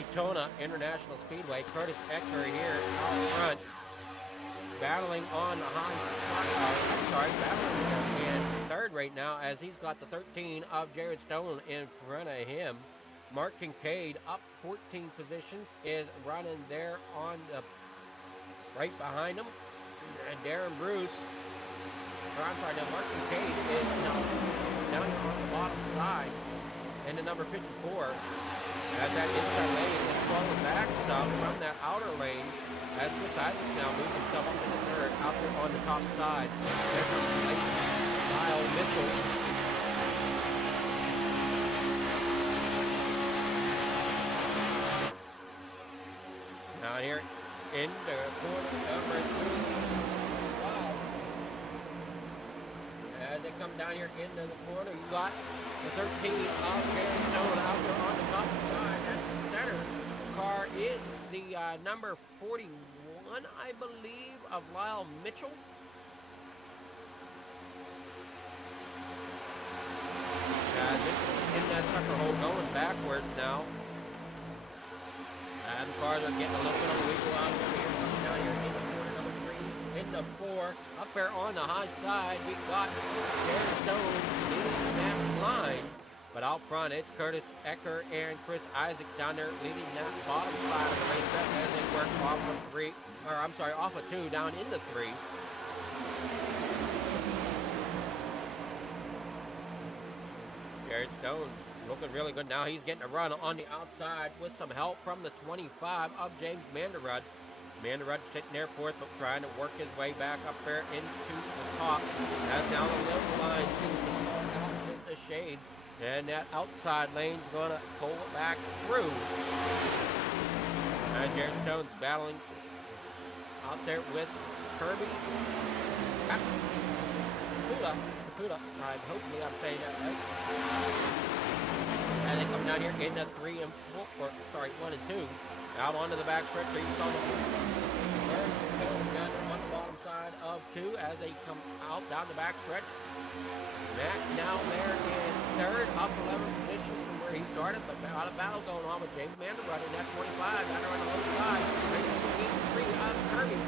Daytona International Speedway. Curtis Eckler here out front, battling on the battling in third right now as he's got the 13 of Jared Stone in front of him. Mark Kincaid up 14 positions is running there on the right behind him. And Darren Bruce, Mark Kincaid is down here on the bottom side in the number 54. As that inside lane is swollen back some from that outer lane, as Chris Isaac now moves himself up into third, out there on the top side. There comes Lyle Mitchell. Now here in the corner, number 2. Wow. As they come down here into the corner, you got the 13 of Jared Stone out there on the top side. That center car is the number 41, I believe, of Lyle Mitchell. In that sucker hole going backwards now. And the cars are getting a little bit of a wiggle out here. Coming down here in the corner, number 3, into 4. Up there on the high side, we got Jared Stone leading that line. But out front, it's Curtis Ecker and Chris Isaacs down there leading that bottom side of the racetrack as they work off of 2 down into 3. Jared Stone looking really good now. He's getting a run on the outside with some help from the 25 of James Manderud. Manderud sitting there fourth, but trying to work his way back up there into the top. As now the middle line seems to slow out just a shade. And that outside lane's going to pull it back through. And Jared Stone's battling out there with Kirby. Caputa. Hopefully I'm saying that right. And they come down here into 3 and 4, 1 and 2. Out onto the back stretch. Here you saw the third down there on the bottom side of 2 as they come out down the back stretch. Mac now there in third, up 11 positions from where he started, but a lot of battle going on with James Manderud in that 25 down there on the low side. 83 of Kirby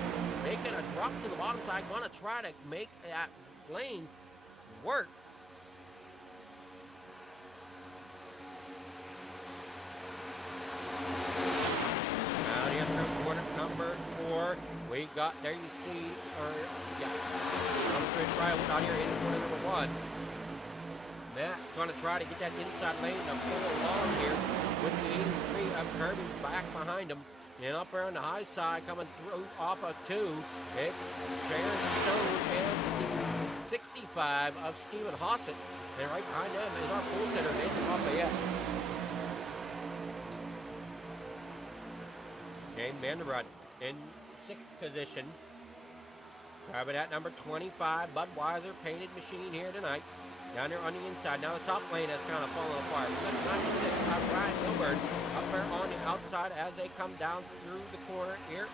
making a drop to the bottom side, going to try to make that lane work. Out here through corner number 4, we got, there you see, number 3 trial out here in corner number 1. Matt going to try to get that inside lane to pull along here with the 83 of Kirby back behind him. And up there on the high side coming through off of 2, it's Jared Stone and the 65 of Stephen Hossett. And right behind them is our pole sitter, Nathan Lafayette. James Manderud in 6th position. Driving at number 25, Budweiser painted machine here tonight. Down there on the inside. Now the top lane has kind of fallen apart. We got 96 of Ryan Milburn up there on the outside as they come down through the corner here.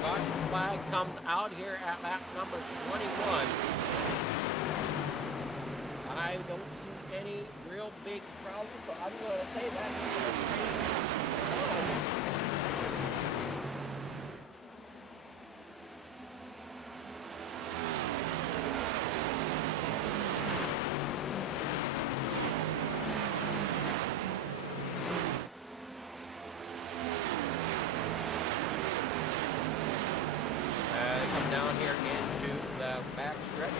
Caution flag comes out here at lap number 21. I don't see any real big problems, so I'm going to say that. Come down here into the back stretch.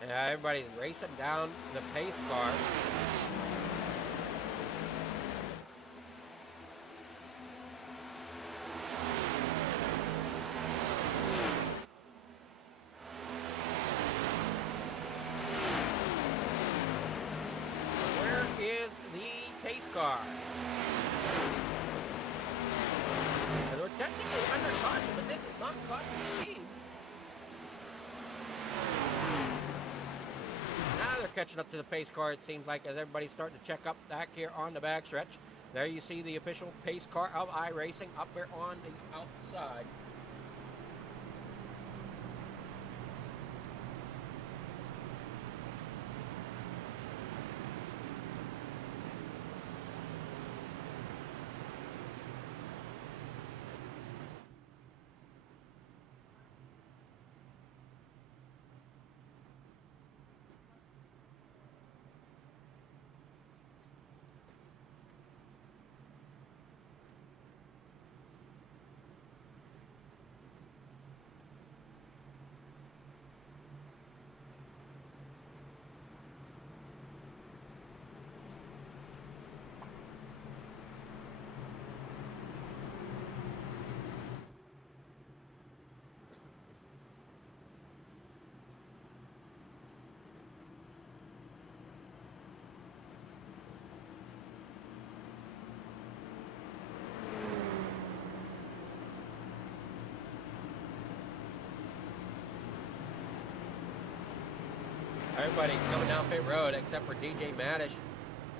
And everybody's racing down the pace car. Where is the pace car? We're technically under caution, but this is not caution speed. Now they're catching up to the pace car, it seems like, as everybody's starting to check up back here on the backstretch. There you see the official pace car of iRacing up there on the outside. Everybody coming down pit road except for DJ Maddish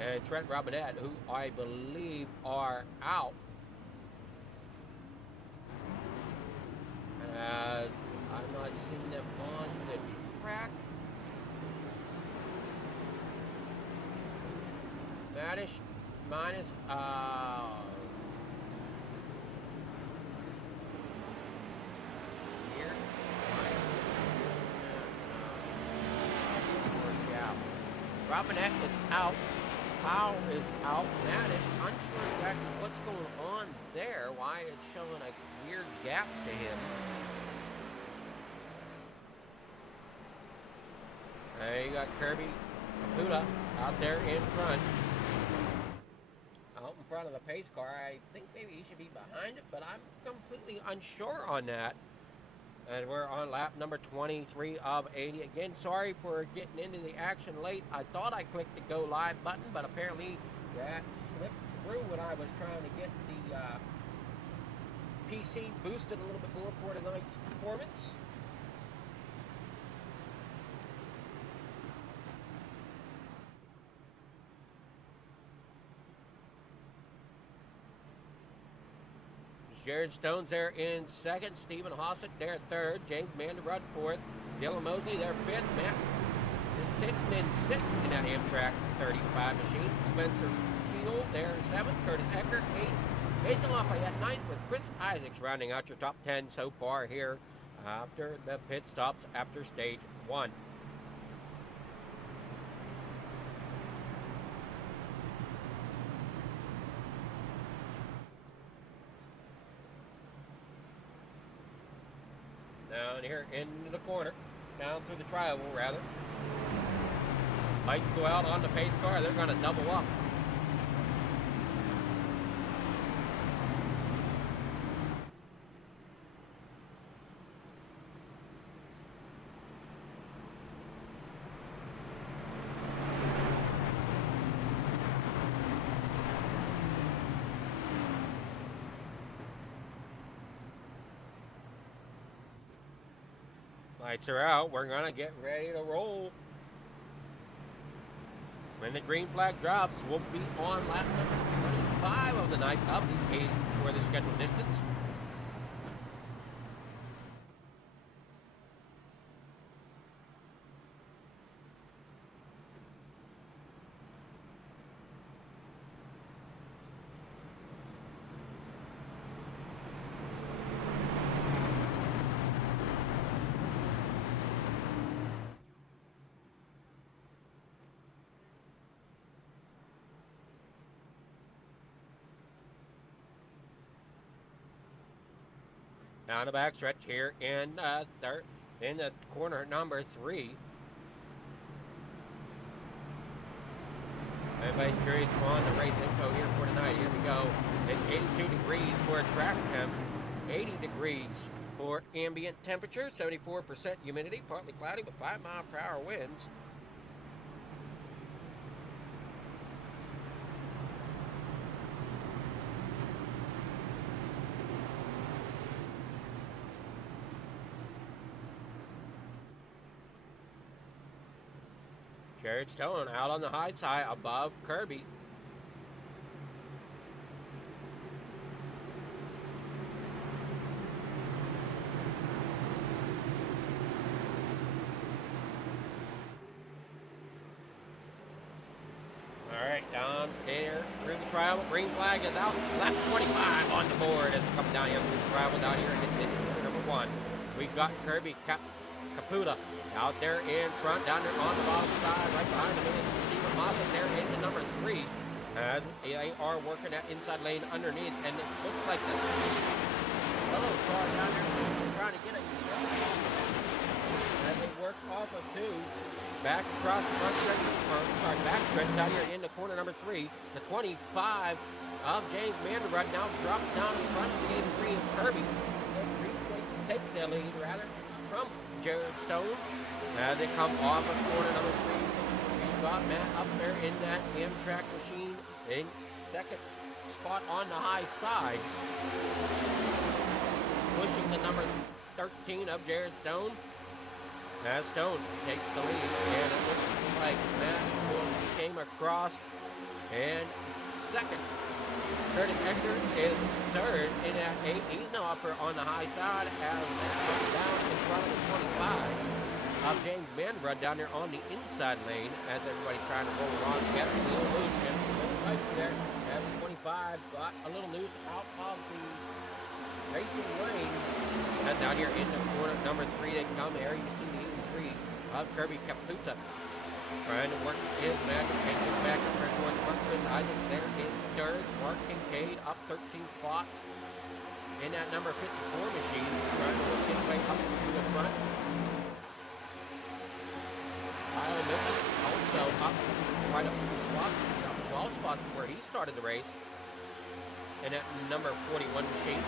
and Trent Robinette, who I believe are out. As I'm not seeing them on the track. Maddish minus here. Robinette is out. Powell is out. Maddish, unsure exactly what's going on there. Why it's showing a weird gap to him. You got Kirby Caputa out there in front. Out in front of the pace car. I think maybe he should be behind it, but I'm completely unsure on that. And we're on lap number 23 of 80. Again, sorry for getting into the action late. I thought I clicked the go live button, but apparently that slipped through when I was trying to get the PC boosted a little bit more for tonight's performance. Jared Stone's there in second. Stephen Hossett there third. James Manderud fourth. Dylan Mosley there fifth. Matt is sitting in sixth in that Amtrak 35 machine. Spencer Teal there seventh. Curtis Eckert eighth. Nathan Lafayette ninth, with Chris Isaacs rounding out your top 10 so far here after the pit stops after stage one. Down here into the corner, down through the tri-oval rather. Lights go out on the pace car. They're going to double up. Lights are out. We're going to get ready to roll. When the green flag drops, we'll be on lap number 25 of the night of the 80 for the scheduled distance. Down the backstretch here in third, in the corner number 3. Everybody's curious on the race info here for tonight. Here we go. It's 82 degrees for track temp, 80 degrees for ambient temperature, 74% humidity, partly cloudy with 5-mile-per-hour winds. Jared Stone out on the high side above Kirby. All right, down there through the tri-oval. Green flag is out. Lap 25 on the board as we come down here through the tri-oval down here in number 1. We've got Kirby Caputa out there in front, down there on the bottom side, right behind him is Stephen Mossett there into number 3. As they are working that inside lane underneath, and it looks like the little car down there trying to get a as they work off of 2. Back across the front stretch, back stretch down here in the corner number 3. The 25 of James Manderud now drops down in front of the 83 of Kirby. Takes the lead rather from Jared Stone as they come off of corner number 3. We've got Matt up there in that Amtrak machine in second spot on the high side, pushing the number 13 of Jared Stone. As Stone takes the lead, and it looks like Matt came across in second. Curtis Hector is third in at 8. He's now up on the high side as Matt runs down in front of the 25. James Manrud down there on the inside lane as everybody trying to roll along together. A little loose and a little right there as the 25 got a little loose out of the racing lane. And down here in the corner, number 3, they come there. You see the 83 of Kirby Caputa trying to work his magic and get back up there towards Marcus Isaacs there in third. Mark Kincaid up 13 spots in that number 54 machine, trying to work his way up to the front. Kyle Mitchell also up quite a few spots. He's up 12 spots from where he started the race in that number 41 machine.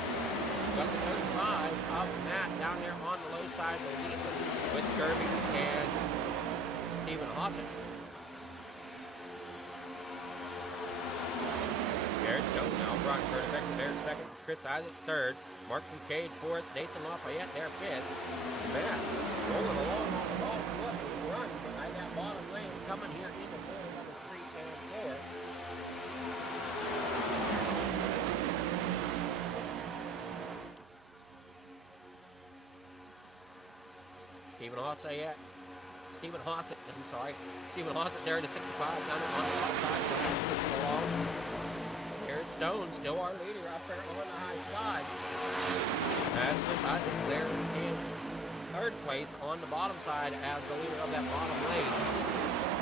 Got the 35 of Matt down there on the low side of the lead with Kirby and Stephen Hossett. Jared Jones now brought Curtis Hector there second. Chris Isaacs third. Mark Kincaid fourth. Nathan Lafayette there fifth. Matt rolling along on the ball. What a run by that bottom lane coming here into corner number 3 and 4. Stephen Hossett there in the 65 down on the outside. Along. Jared Stone still our leader up there on the high side. As Chris Isaacs there in third place on the bottom side as the leader of that bottom lane.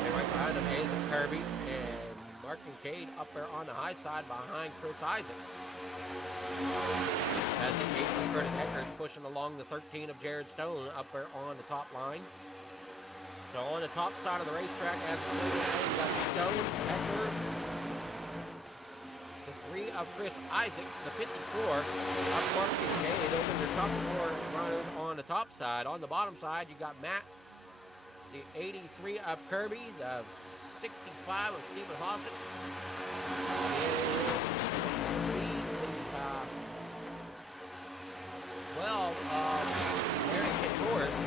And right behind him is Kirby and Mark Kincaid up there on the high side behind Chris Isaacs. As the 8 of Curtis Hector is pushing along the 13 of Jared Stone up there on the top line. So on the top side of the racetrack, as we got Stone, Hector, the 3 of Chris Isaacs, the 54 of Mark Kincaid. Those are the top 4 runners on the top side. On the bottom side, you got Matt, the 83 of Kirby, the 65 of Stephen Hossett, American Horse.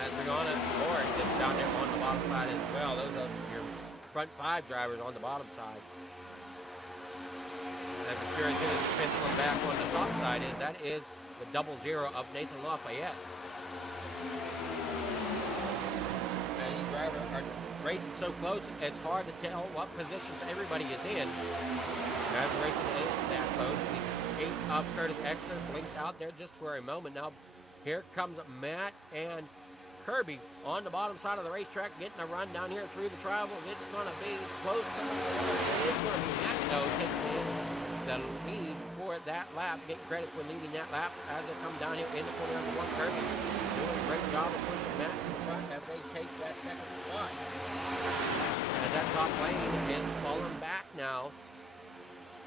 As Rihanna Moore gets down there on the bottom side as well. Those are your front 5 drivers on the bottom side. As the Spirit is penciling back on the top side that is the 00 of Nathan Lafayette. And these drivers are racing so close, it's hard to tell what positions everybody is in. As the racing is that close, the 8 of Curtis Hector blinked out there just for a moment. Now here comes Matt and Kirby on the bottom side of the racetrack, getting a run down here through the tribal. It's going to be close. It's going to be Matt, though, taking the lead for that lap. Get credit for leading that lap as they come down here in the corner of 1 Kirby. Doing a great job of pushing Matt in front as they take that second spot. And that top lane is falling back now.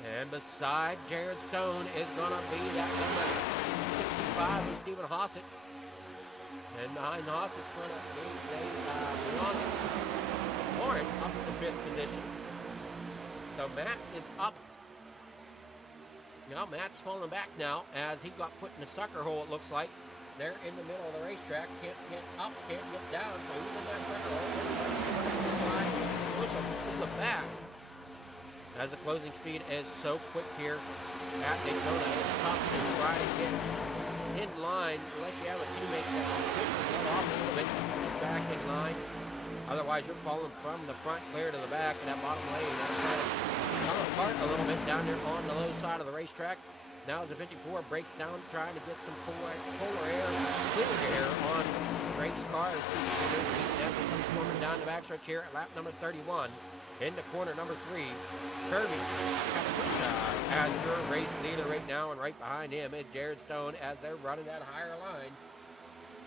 And beside Jared Stone is going to be that number 65 with Stephen Hossett. And behind Hossett going to be Lauren up to the 5th position. So Matt is up. Now Matt's falling back now as he got put in the sucker hole, it looks like. They're in the middle of the racetrack. Can't get up, can't get down. So he's in that sucker hole. Push him to the back. As the closing speed is so quick here at Daytona, it's tough to try to get in line unless you have a teammate that can quickly get off a little bit, get back in line. Otherwise, you're falling from the front clear to the back in that bottom lane. That's trying to come apart a little bit down there on the low side of the racetrack. Now as the 54 breaks down, trying to get some polar air, clear air on Greg's car. As he comes swarming down the backstretch here at lap number 31. In the corner number 3, Kirby as your race leader right now, and right behind him is Jared Stone as they're running that higher line.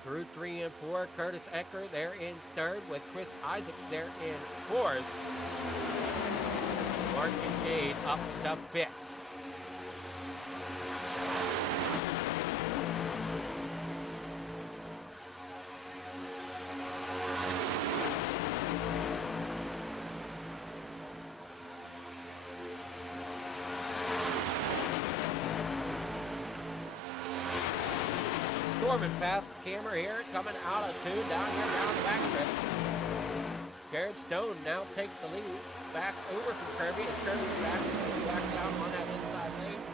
Through 3 and 4, Curtis Hector there in 3rd with Chris Isaacs there in 4th. Mark Kincaid up to 5th. Gorman past the camera here, coming out of 2, down here, down the back stretch. Jared Stone now takes the lead back over from Kirby as Kirby's back down on that inside lane.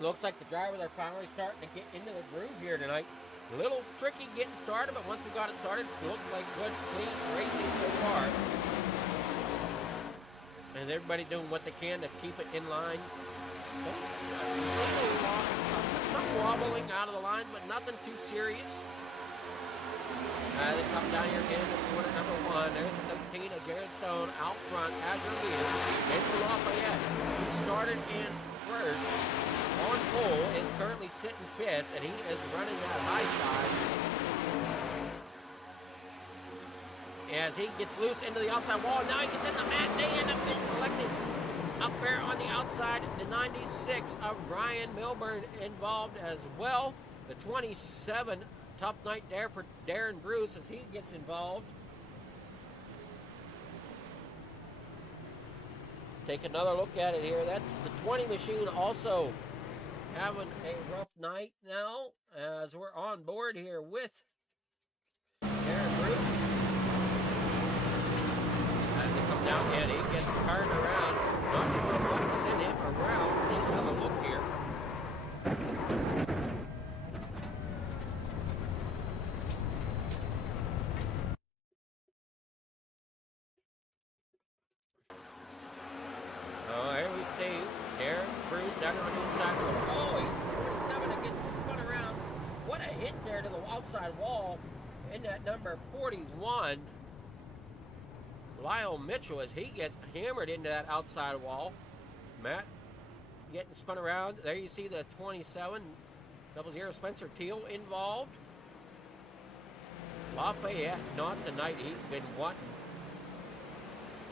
Looks like the drivers are finally starting to get into the groove here tonight. A little tricky getting started, but once we got it started, it looks like good, clean racing so far. And everybody doing what they can to keep it in line. Some wobbling out of the line, but nothing too serious. They come down here again at quarter number 1. There's the 13 of Jared Stone out front as your leader. It's Lafayette, who started in first on pole, is currently sitting 5th, and he is running that high side. As he gets loose into the outside wall, now he gets in the mat. They end up being collected up there on the outside. The 96 of Ryan Milburn involved as well. The 27, tough night there for Darren Bruce as he gets involved. Take another look at it here. That's the 20 machine also having a rough night now as we're on board here with Darren Bruce. As they come down and he gets turned around. Not sure what sent him around. Let's have a look here. Oh, here we see Darren Bruce down on the inside. Oh, he's 47 and gets spun around. What a hit there to the outside wall in that number 41. Lyle Mitchell as he gets hammered into that outside wall. Matt getting spun around. There you see the 27, 00 Spencer Teal involved. Lafayette, not the night he's been wanting.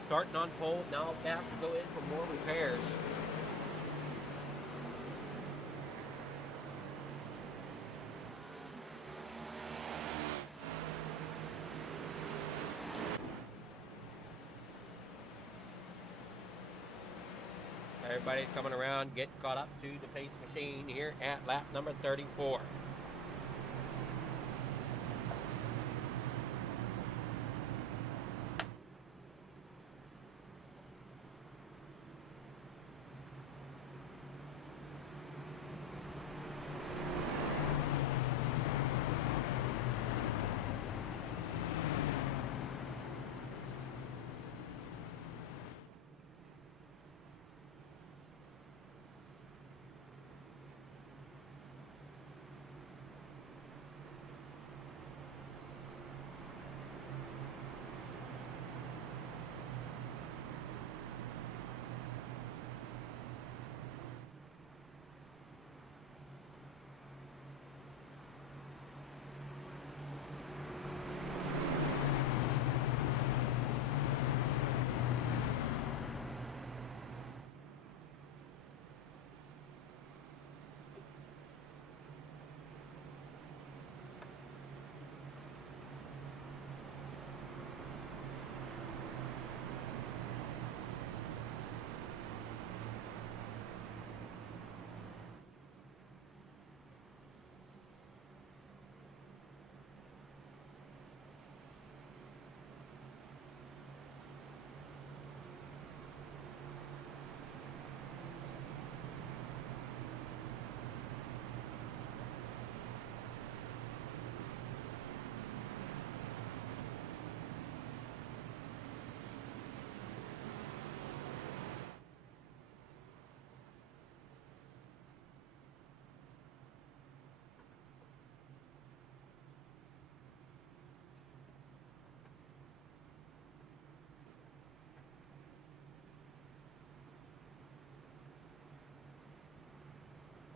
Starting on pole, now has to go in for more repairs. Everybody's coming around, getting caught up to the pace machine here at lap number 34.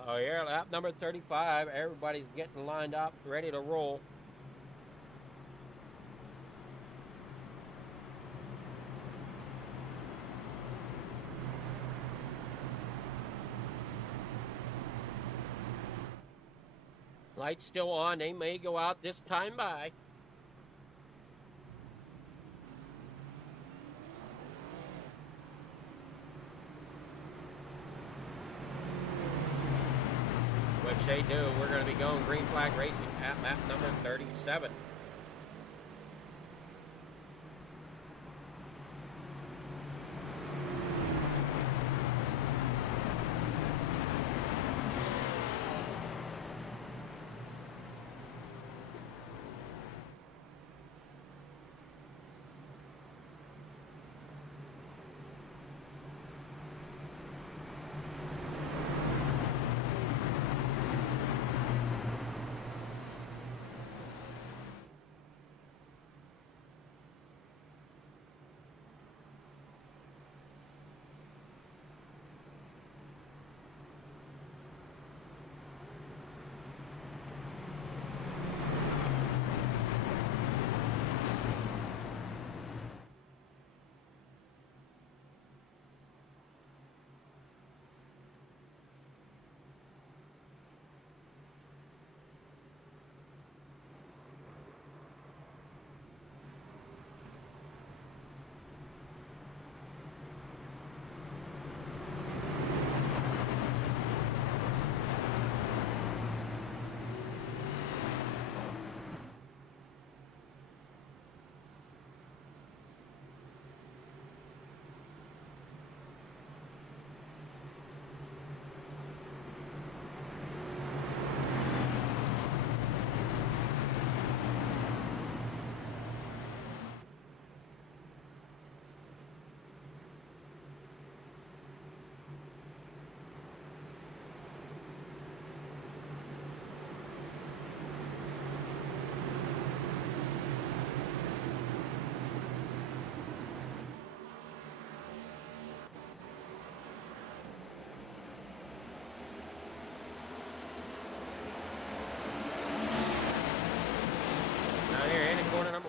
Oh, yeah, lap number 35. Everybody's getting lined up, ready to roll. Lights still on. They may go out this time by. Which they do. We're going to be going green flag racing at lap number 37.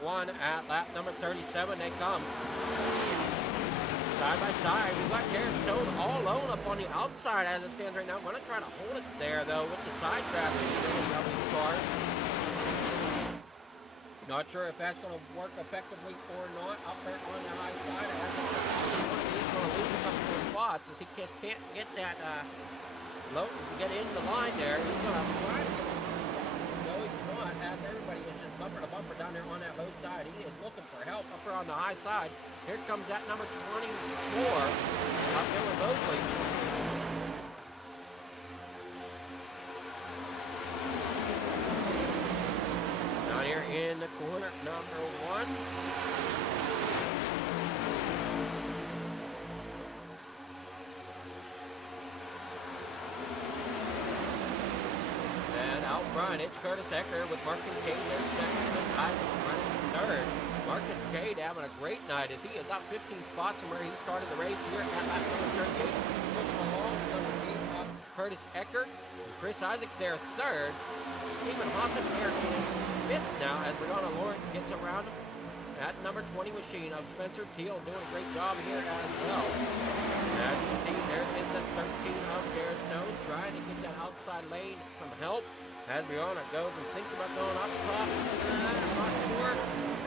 One at lap number 37, they come. Side by side, we've got Garrett Stone all alone up on the outside as it stands right now. I'm going to try to hold it there, though, with the side traffic of these cars. Not sure if that's going to work effectively or not up there on the high side. He's going to lose a couple of spots as he just can't get that low, get in the line there. He's going to try to as everybody is just bumper to bumper down there on that low side. He is looking for help up there on the high side. Here comes that number 24 up there with Mosley. Down here in the corner, number 1. Out front, it's Curtis Ecker with Mark Kincaid there second, and Isaac's running third. Mark Kincaid having a great night as he is up 15 spots from where he started the race here at lap number 38. Pushing along number 8 up Curtis Ecker. Chris Isaacs there third. Stephen Hassan there in fifth now as Brianna Lawrence gets around him. That number 20 machine of Spencer Teal doing a great job here as well. As you see, there is the 13 of Garrett Stone trying to get that outside lane some help. As Brianna goes and thinks about going up top, not sure,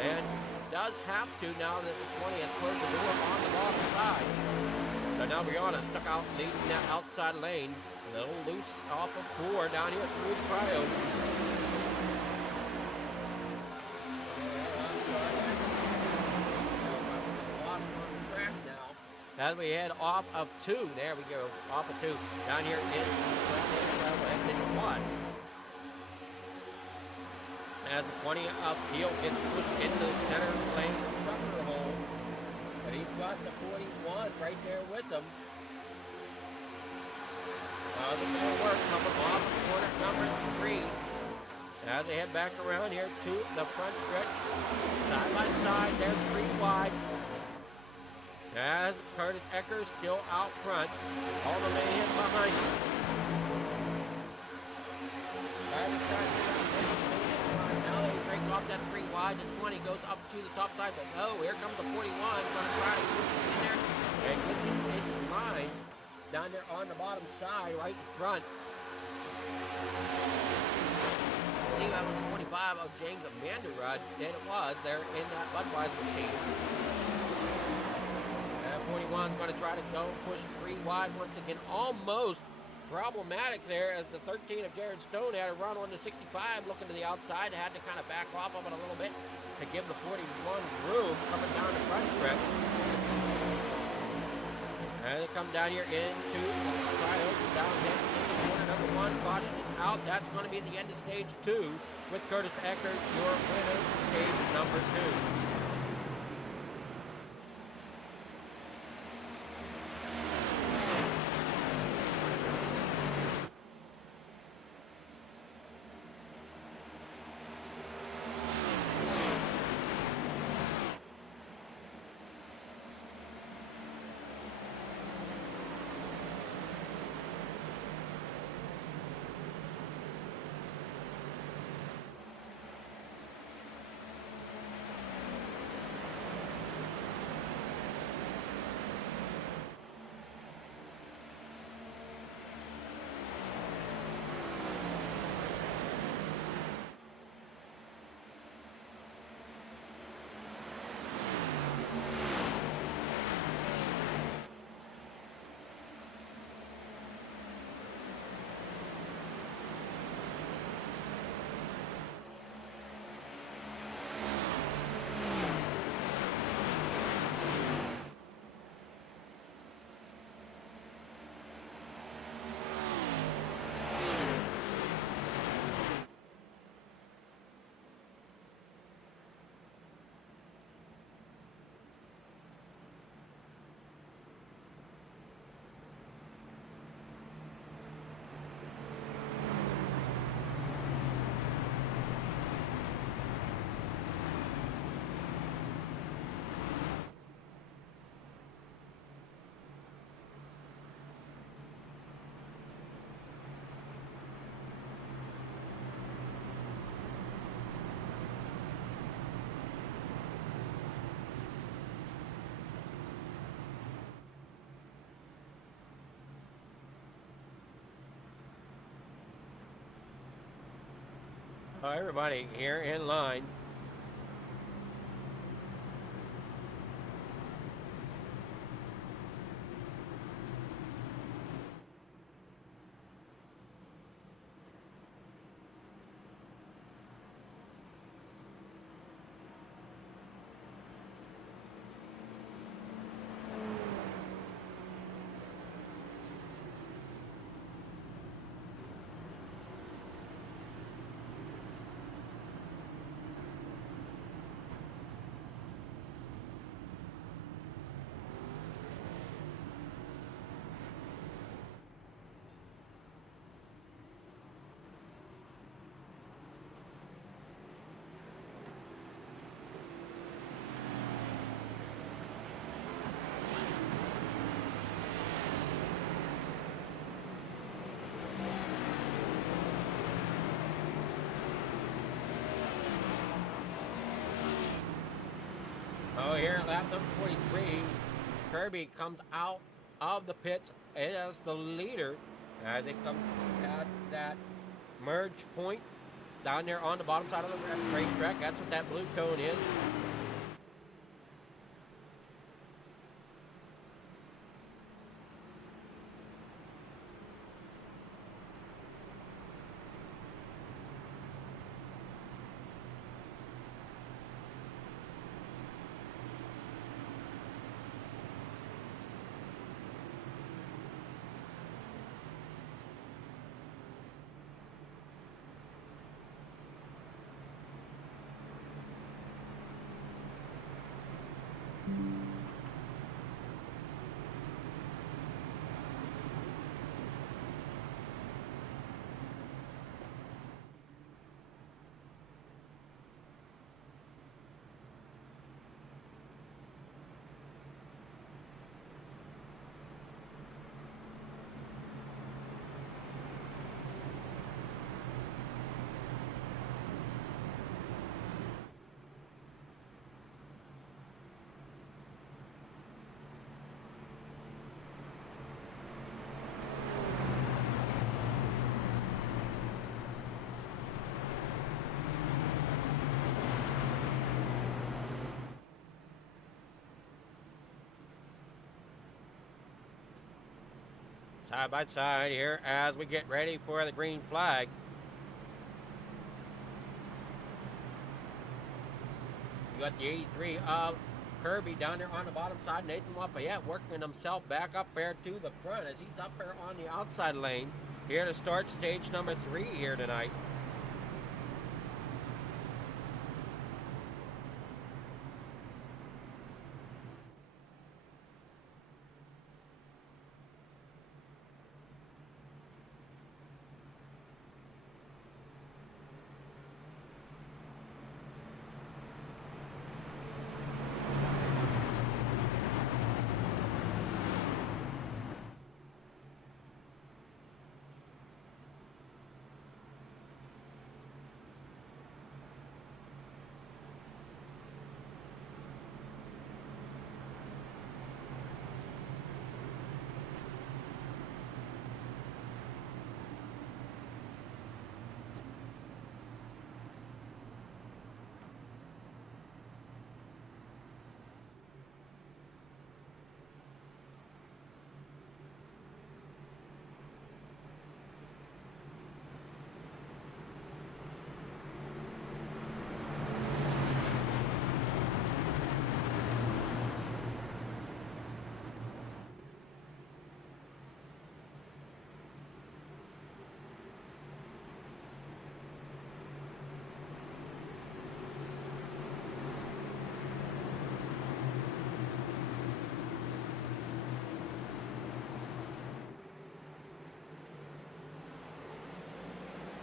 and does have to now that the 20 has closed the door on the bottom side. So now Brianna stuck out leading that outside lane. A little loose off of 4 down here through the trio. As we head off of 2, there we go, off of 2, down here in the 1. As the 20 of Teal gets pushed into the center lane sucker hole. But he's got the 41 right there with him. The more work coming off of corner number 3. As they head back around here to the front stretch. Side by side, they're 3 wide. As Curtis Ecker still out front. All the mayhem behind him. Now they break off that 3 wide. The 20 goes up to the top side. But no, here comes the 41. Going to try to push it in there. And gets him in line. Down there on the bottom side, right in front. I believe that was the 25 of James Amandarud. And it was there in that Budweiser machine. 41's going to try to go push 3 wide once again, almost problematic there as the 13 of Jared Stone had a run on the 65 looking to the outside, had to kind of back off of it a little bit to give the 41 room coming down the front stretch. And they come down here into Trioza, down into corner number 1. Caution is out. That's going to be the end of stage 2 with Curtis Eckert, your winner, stage number 2. Everybody here in line. Oh, here at lap number 43, Kirby comes out of the pits as the leader as they come past that merge point down there on the bottom side of the racetrack. That's what that blue cone is. side by side here as we get ready for the green flag. You got the 83 of Kirby down there on the bottom side. Nathan Lafayette working himself back up there to the front as he's up there on the outside lane here to start stage number 3 here tonight.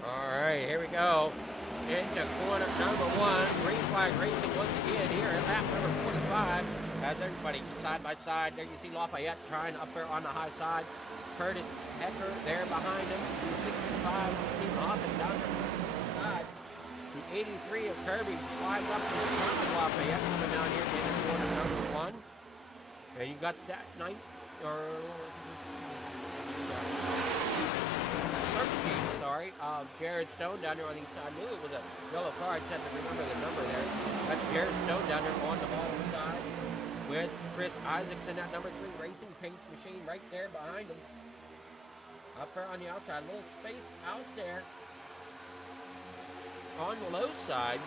All right, here we go. Into corner number 1. Green flag racing once again here at lap number 45. As everybody side by side. There you see Lafayette trying up there on the high side. Curtis Ecker there behind him. 65, Steve Lawson down there on the side. The 83 of Kirby slides up to the front of Lafayette coming down here into corner number 1. And you got that 9, or 13, sorry, Jared Stone down there on the east side. I knew it was a yellow car. I just had to remember the number there. That's Jared Stone down there on the bottom side with Chris Isaacson at number 3 Racing Paints machine right there behind him. Up there on the outside, a little space out there on the low side.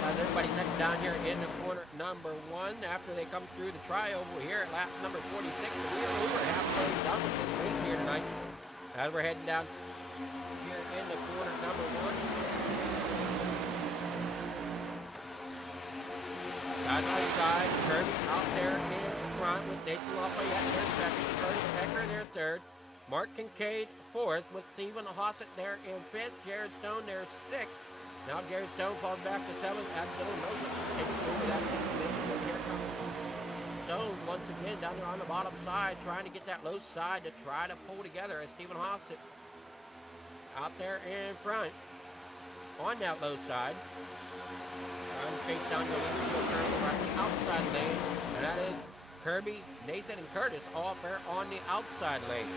As everybody's heading down here in the corner number 1 after they come through the trioval here at lap number 46. We are over halfway done with this race here tonight. As we're heading down here in the corner number 1. Side by side, Kirby out there in front with Nathan Lafayette there second, Curtis Ecker there third, Mark Kincaid fourth with Stephen Hossett there in fifth, Jared Stone there sixth. Now Jared Stone falls back to 7th as Dylan Rosen takes over that 6th position. But here comes Stone once again down there on the bottom side trying to get that low side to try to pull together as Stephen Hossett out there in front on that low side. Trying to chase down the leaders who are currently right in the outside lane. And that is Kirby, Nathan, and Curtis all up there on the outside lane.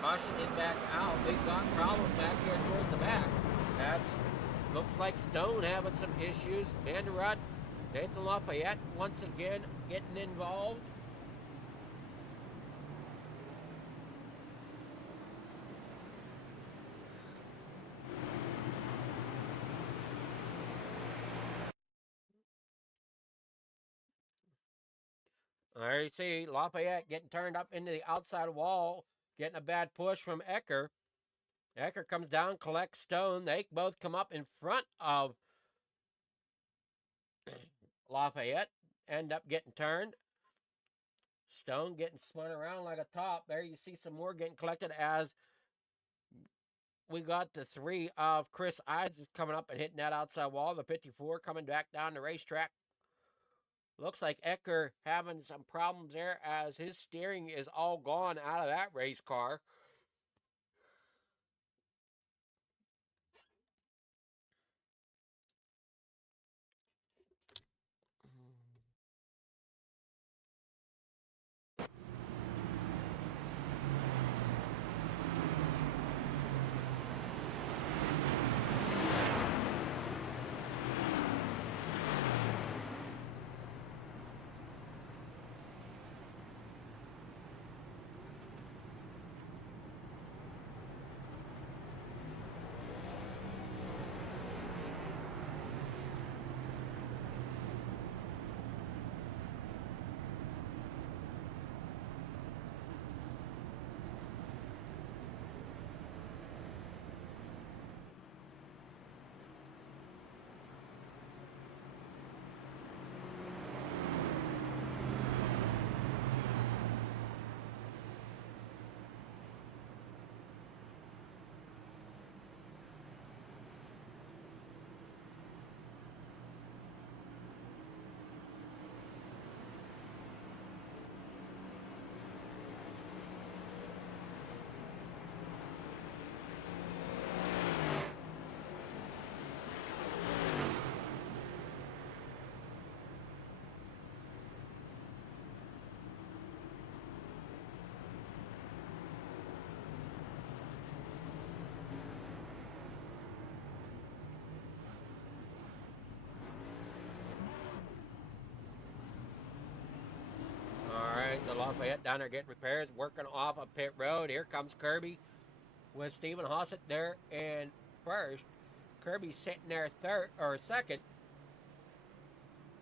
Caution is back out. Big got problems back here towards the back. That's looks like Stone having some issues. Vanderrut, Nathan Lafayette once again getting involved. There you see Lafayette getting turned up into the outside wall, getting a bad push from Ecker. Ecker comes down, collects Stone. They both come up in front of Lafayette, end up getting turned. Stone getting spun around like a top. There you see some more getting collected as we got the 3 of Chris Isaacs coming up and hitting that outside wall. The 54 coming back down the racetrack. Looks like Ecker having some problems there as his steering is all gone out of that race car. Lafayette down there getting repairs, working off a pit road. Here comes Kirby with Stephen Hossett there in first. Kirby's sitting there third or second,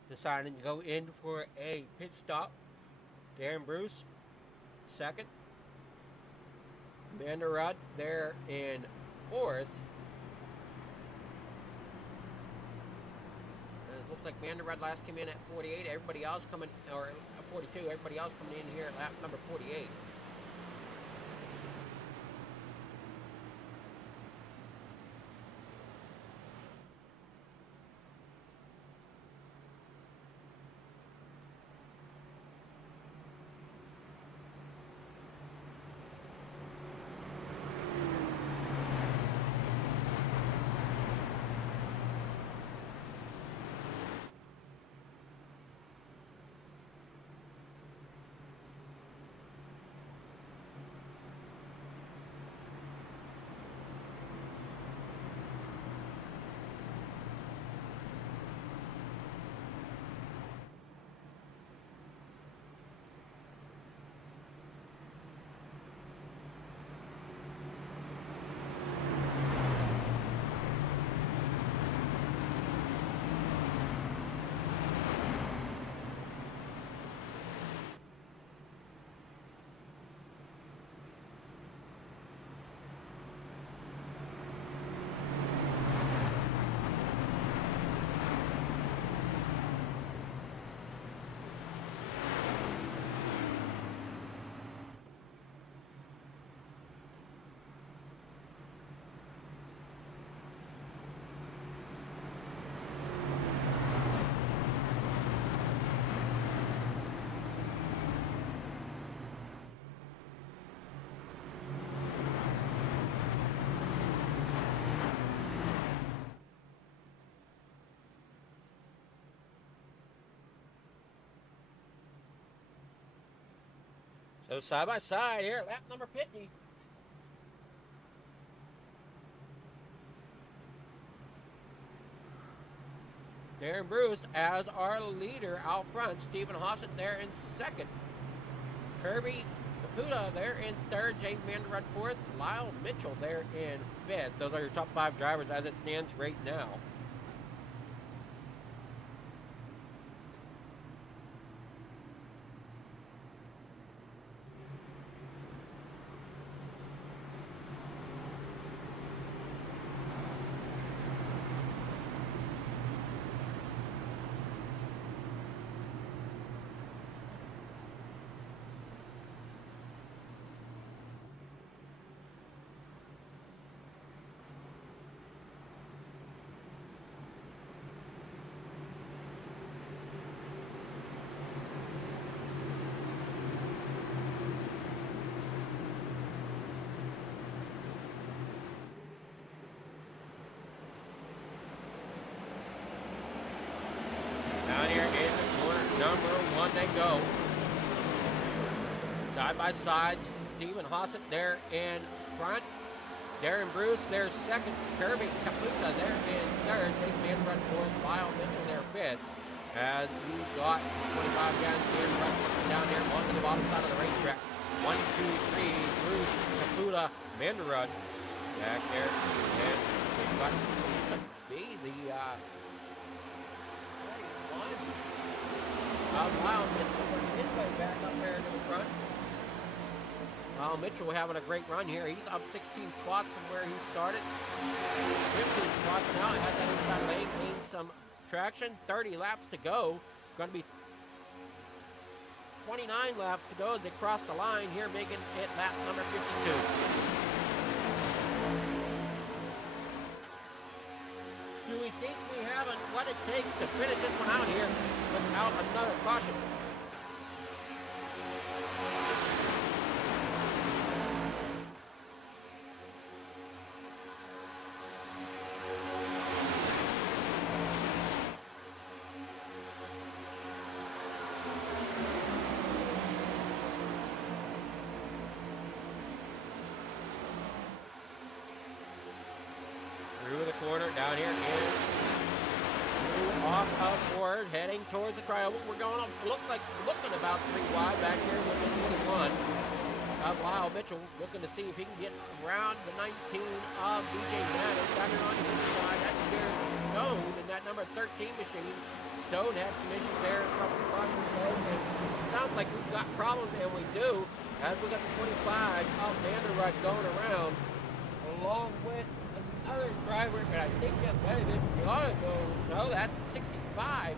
deciding to go in for a pit stop. Darren Bruce second. Amanda Rudd there in fourth. It looks like Amanda Rudd last came in at 48. Everybody else coming, or 42. Everybody else coming in here at lap number 48. So side by side here, lap number 50. Darren Bruce as our leader out front. Stephen Hossett there in second. Kirby Caputa there in third. James Vanderrud fourth. Lyle Mitchell there in fifth. Those are your top 5 drivers as it stands right now. Down here in the corner, number 1 they go. Side by side, Stephen Hossett there in front. Darren Bruce there second. Kirby Caputa there in third. Jake Vanderrud fourth. Lyle Mitchell there fifth. As we got 25 guys here down here onto the bottom side of the racetrack. 1, 2, 3. Bruce, Caputa, Vanderrud back there. And we've got to be the Lyle Mitchell working his way back up there to the front. Lyle Mitchell having a great run here. He's up 16 spots from where he started. 15 spots now. He has that inside lane, gained some traction. 30 laps to go. Going to be 29 laps to go as they cross the line here, making it lap number 52. Do we think we have what it takes to finish this one out here without another caution? Through the corner, down here, in through off of Ford heading towards the trioval. We're going up, looking about 3 wide back here with the 21. Lyle Mitchell looking to see if he can get around the 19 of DJ Maddox down here on the inside. That's Jared Stone in that number 13 machine. Stone had some issues there, a couple of caution codes, and it sounds like we've got problems, and we do, as we got the 25 of Vanderrud going around, along with another driver, and I think that might have been Bianco. No, that's the 65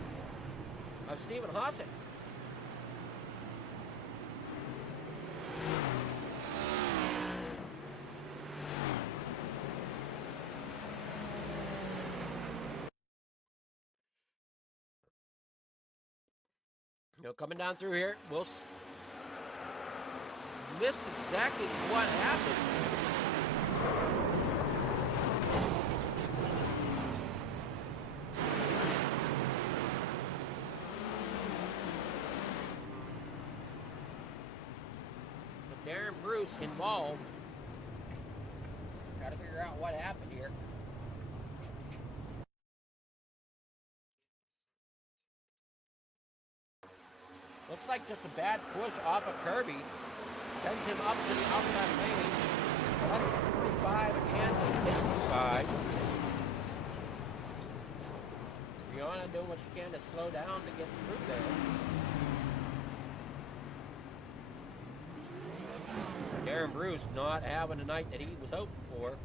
of Stephen Hassett. Coming down through here, we'll missed exactly what happened. But Darren Bruce involved. Got to figure out what happened here. Looks like just a bad push off of Kirby. Sends him up to the outside lane. That's 45 and 55. Brianna doing what she can to slow down to get through there. Darren Bruce not having the night that he was hoping for.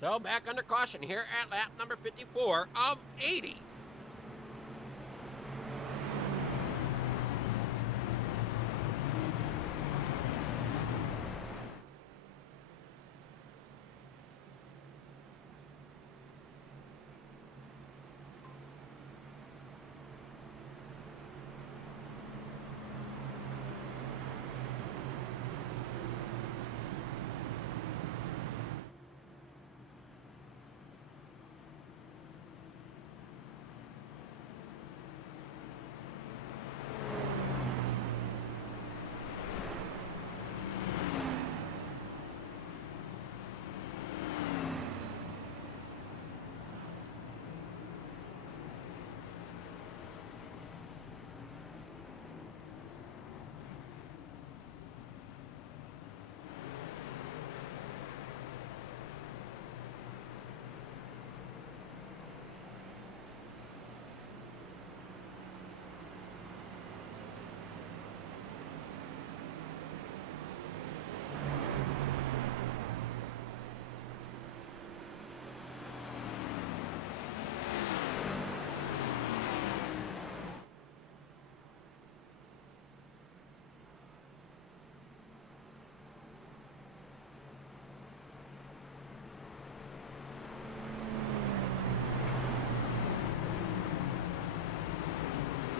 So back under caution here at lap number 54 of 80.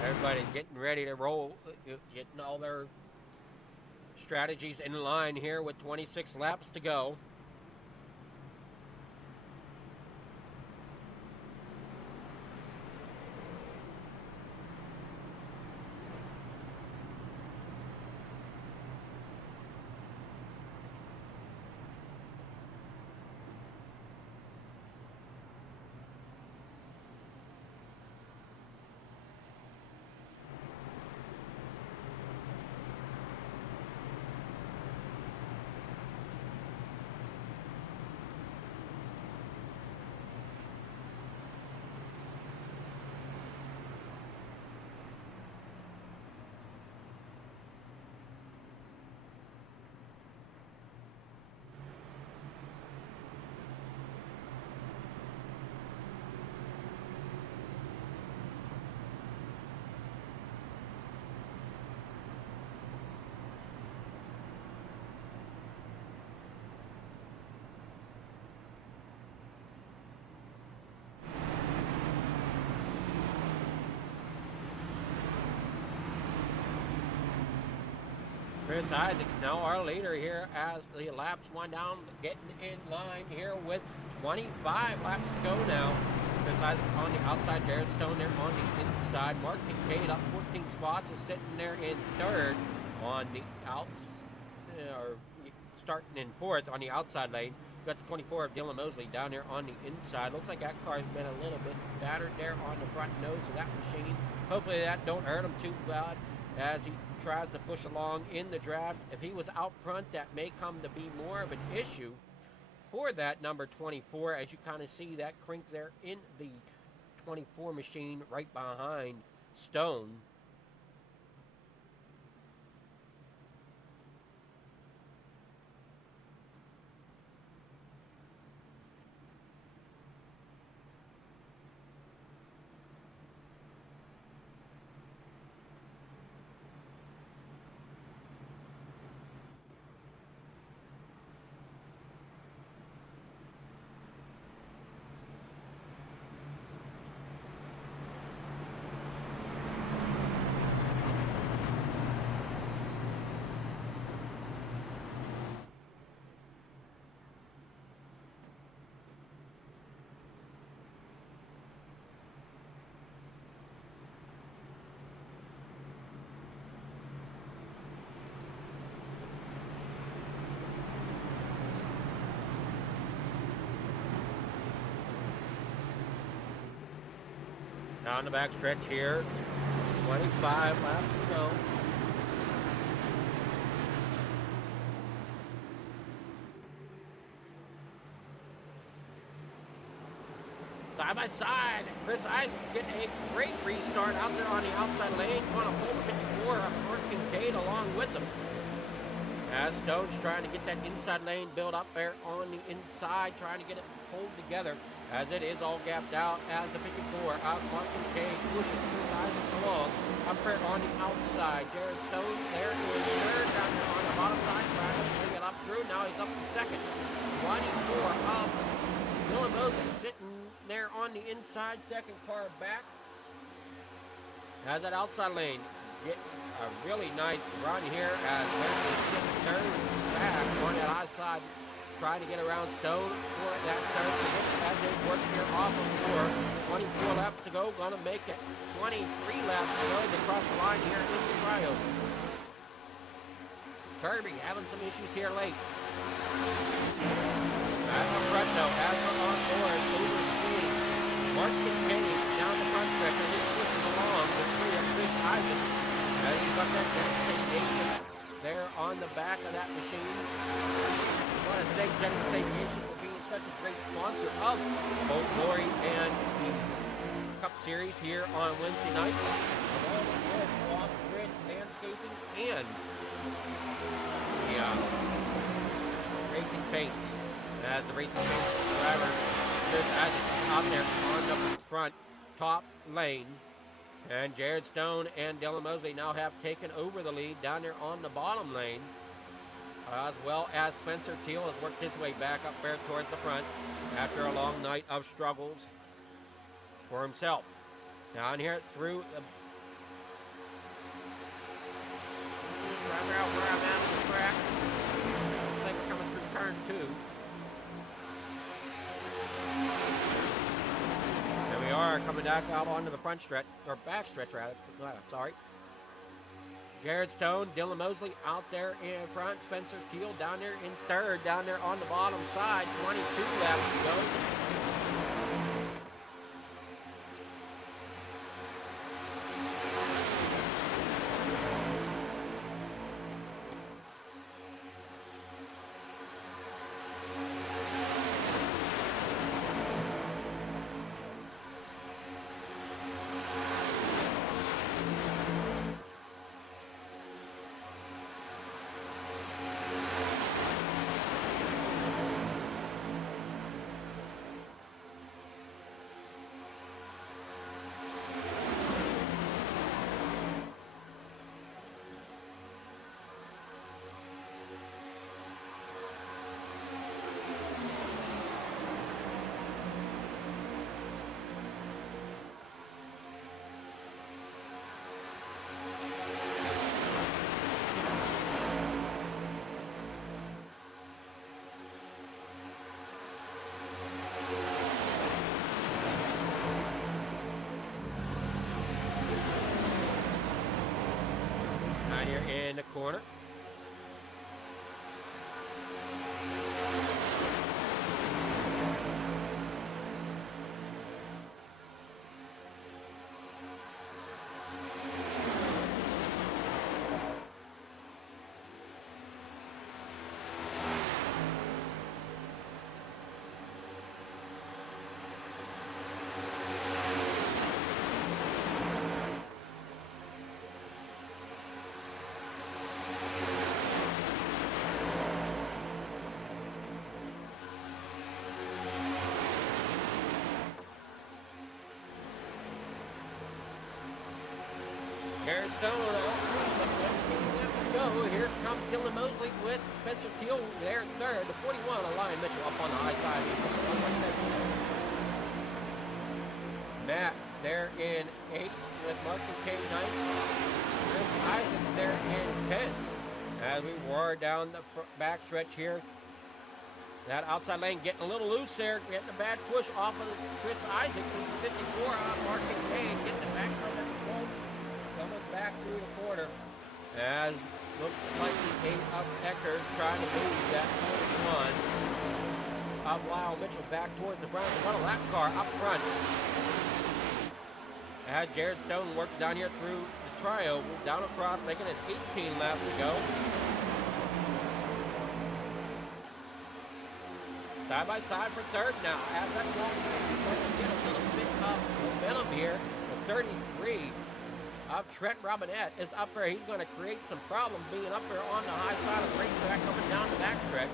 Everybody's getting ready to roll, getting all their strategies in line here with 26 laps to go. Chris Isaacs now our leader here as the laps wind down, getting in line here with 25 laps to go now. Chris Isaacs on the outside, Jared Stone there on the inside. Mark Kincaid up 14 spots is sitting there in third. on the outs, or starting in fourth on the outside lane. Got the 24 of Dylan Mosley down there on the inside. Looks like that car's been a little bit battered there on the front nose of that machine. Hopefully that don't hurt him too bad as he tries to push along in the draft. If he was out front, that may come to be more of an issue for that number 24, as you kind of see that crink there in the 24 machine right behind Stone. Down the back stretch here, 25 laps to go. Side by side, Chris Isaacs getting a great restart out there on the outside lane. On a pole 54 of Mark Kincaid along with them. As Stone's trying to get that inside lane built up there on the inside, trying to get it pulled together, as it is all gapped out as the 54 of Mark Kincaid pushes Chris Isaacs along up there on the outside. Jared Stone there in third down there on the bottom side, trying to bring it up through. Now he's up to second. 24 of Dylan Mosley sitting there on the inside, second car back. As that outside lane get a really nice run here as Bentley is sitting third back on that outside, trying to get around Stone for that third position as they work here off of 24 laps to go. Gonna make it 23 laps to go to cross the line here in the trial. Kirby having some issues here late. Back up front though, as we're on board, overseeing Mark Kincaid down the front stretch as he pushes along the three of Chris Isaacs. As he's got that Aviation there on the back of that machine. I want to thank Genesis Aviation for being such a great sponsor of Old Glory and the Cup Series here on Wednesday nights. Along with off-grid landscaping and the racing paints. As the racing paints driver Chris Isaacs out there on the front top lane. And Jared Stone and Dylan Mosley now have taken over the lead down there on the bottom lane, as well as Spencer Teal has worked his way back up there towards the front after a long night of struggles for himself. Down here through the right out where I'm at on the track. Looks like we're coming through turn 2. We are coming back out onto the front stretch, or back stretch rather, sorry. Jared Stone, Dylan Mosley out there in front, Spencer Teal down there in third, down there on the bottom side, 22 laps to go. down here in the corner. Jared Stone, go. Here comes Dylan Mosley with Spencer Teal there in third. The 41, Lion Mitchell up on the high side. Matt there in 8th with Mark Kincaid 9th. Chris Isaacs there in 10th. As we roar down the back stretch here. That outside lane getting a little loose there, getting a bad push off of Chris Isaacs. It's 54 on Mark Kincaid, gets it back from that home. Coming back through the corner as looks like the 8 of Eckers trying to move that 41 of Lyle Mitchell back towards the Browns. Got a lap car up front. As Jared Stone works down here through the trio, down across, making it 18 laps to go. Side by side for third now. As that long way, to get a little bit of momentum here. The 33 of Trent Robinette is up there. He's going to create some problem being up there on the high side of the racetrack coming down the backstretch.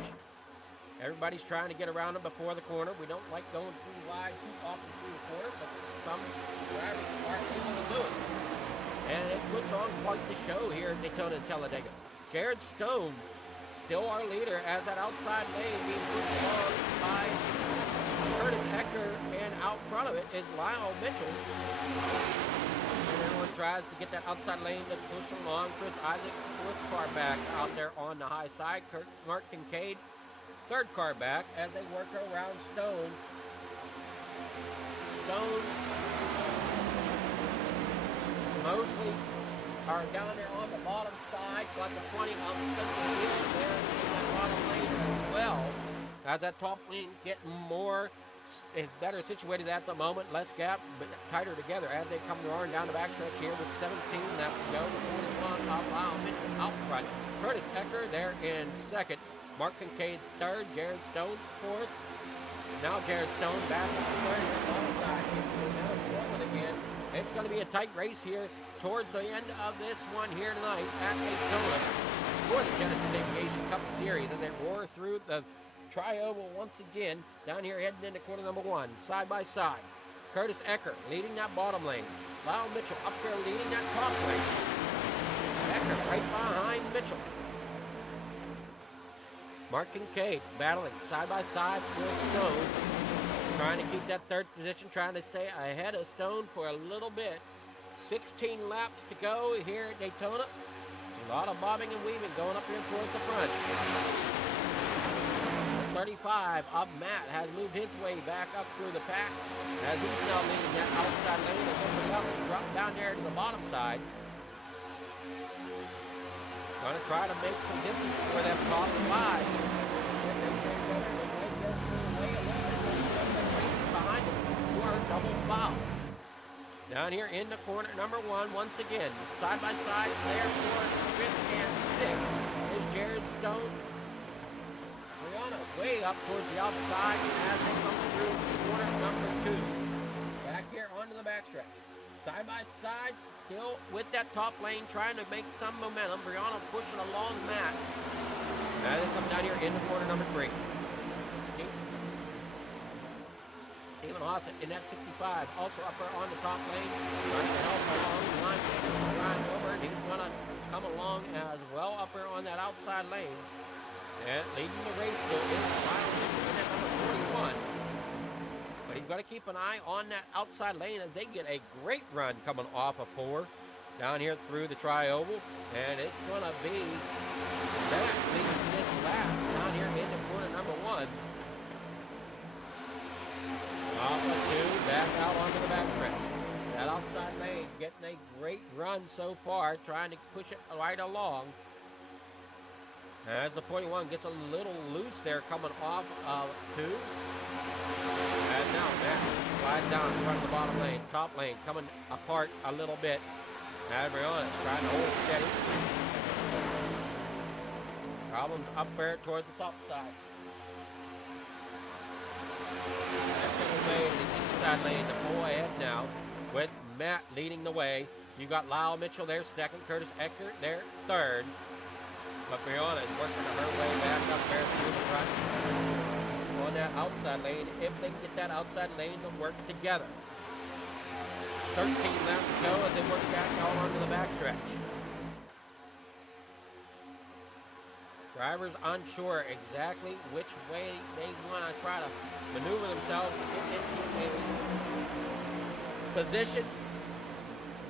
Everybody's trying to get around him before the corner. We don't like going too wide too often through the corner, but some drivers are able to do it. And it puts on quite the show here at Daytona and Talladega. Jared Stone, still our leader, as that outside lane being pushed along by Curtis Ecker, and out front of it is Lyle Mitchell. Everyone tries to get that outside lane to push along. Chris Isaacs, 4th car back out there on the high side. Mark Kincaid, 3rd car back as they work around Stone. Stone, mostly are down there on the bottom side. Got the 20 of Spencer Hill there in that bottom lane as well. As that top lane getting more, is better situated at the moment, less gap, but tighter together as they come roaring down the backstretch here with 17 left to go. The 41 of Lyle Mitchell out front. Curtis Ecker there in 2nd. Mark Kincaid 3rd. Jared Stone 4th. Now Jared Stone back on the 3rd. Alongside rolling again. It's going to be a tight race here towards the end of this one here tonight at Daytona for the Genesis Aviation Cup Series as they roar through the Tri-Oval once again, down here heading into corner number 1, side by side. Curtis Ecker leading that bottom lane. Lyle Mitchell up there leading that top lane. Ecker right behind Mitchell. Mark Kincaid battling side by side with Stone. Trying to keep that 3rd position, trying to stay ahead of Stone for a little bit. 16 laps to go here at Daytona. A lot of bobbing and weaving going up here towards the front. 35 of Matt has moved his way back up through the pack as he's now leading that outside lane as everybody else has dropped down there to the bottom side. Going to try to make some distance for that top 5. Behind him, who are double foul. Down here in the corner, number 1, once again, side by side there for 5th and 6th is Jared Stone. Way up towards the outside as they come through corner number 2. Back here onto the backstretch. Side by side, still with that top lane, trying to make some momentum. Brianna pushing along Matt. As they come down here into corner number 3. Stephen Hossett in that 65, also up there on the top lane. Trying to help along the line. Ryan Gilbert, he's going to come along as well up there on that outside lane. And leading the race still is Lyle Mitchell at number 41. But he's got to keep an eye on that outside lane as they get a great run coming off of 4 down here through the Tri-Oval. And it's going to be Matt leading this lap down here into corner number 1. Off of 2, back out onto the backstretch. That outside lane getting a great run so far, trying to push it right along. As the 41 gets a little loose there coming off of 2. And now Matt sliding down in front of the bottom lane. Top lane coming apart a little bit. Adriana's trying to hold steady. Problems up there towards the top side. Lane, the inside lane to pull ahead now with Matt leading the way. You got Lyle Mitchell there second, Curtis Eckert there third. But Brianna is working her way back up there through the front on that outside lane if they can get that outside lane to work together. 13 laps to go as they work back out onto the backstretch. Drivers unsure exactly which way they want to try to maneuver themselves to get into a position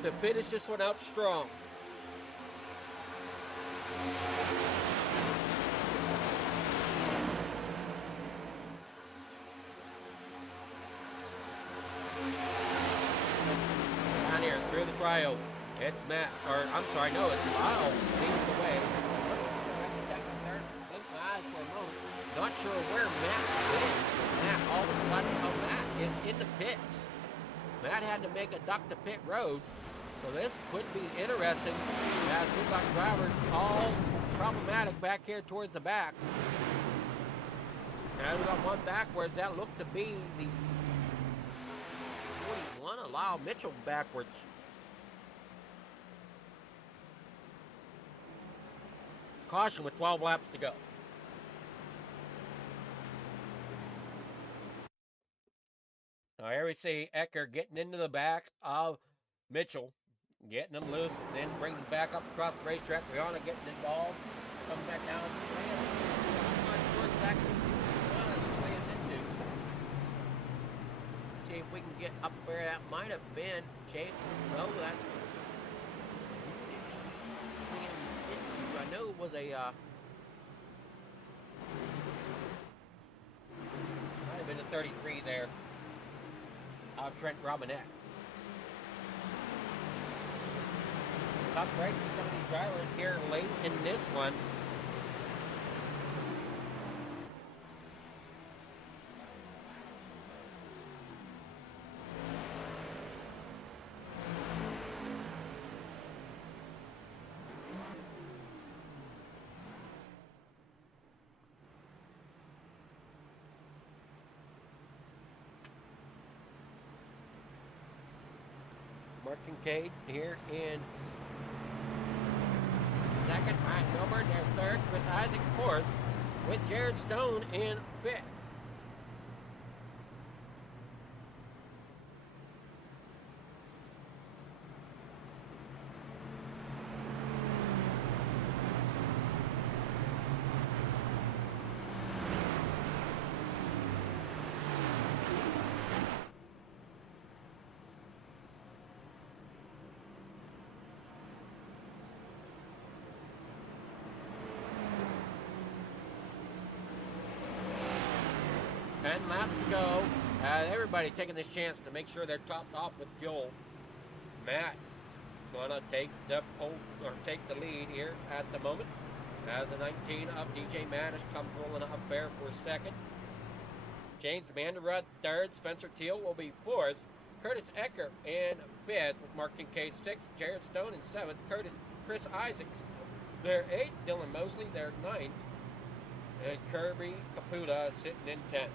to finish this one out strong. Down here through the trioval, it's Matt, or I'm sorry, no, it's Lyle leading the way. Not sure where Matt went. Matt, all of a sudden, Matt is in the pits. Matt had to make a duck to pit road. So this could be interesting as we've got drivers all problematic back here towards the back. And we've got one backwards. That looked to be the 41, allow Mitchell backwards. Caution with 12 laps to go. Now here we see Ecker getting into the back of Mitchell, getting him loose, then brings him back up across the racetrack. Rihanna getting involved, comes back down and slams. I'm not sure exactly what Rihanna slammed into. See if we can get up where that might have been. Shape, no, that's slammed into. I know it was a might have been a 33 there. Trent Robinette. Tough break for some of these drivers here late in this one. Mark Kincaid here in second. Ryan Milburn there third. Chris Isaacs fourth with Jared Stone in fifth. Laps to go. Everybody taking this chance to make sure they're topped off with fuel. Matt gonna take the pole or take the lead here at the moment. As the 19 of DJ Maddish comes rolling up there for second. James Vanderrud third. Spencer Teal will be fourth. Curtis Ecker in fifth with Mark Kincaid sixth. Jared Stone in seventh. Chris Isaacs there eighth. Dylan Mosley there ninth. And Kirby Caputa sitting in 10th.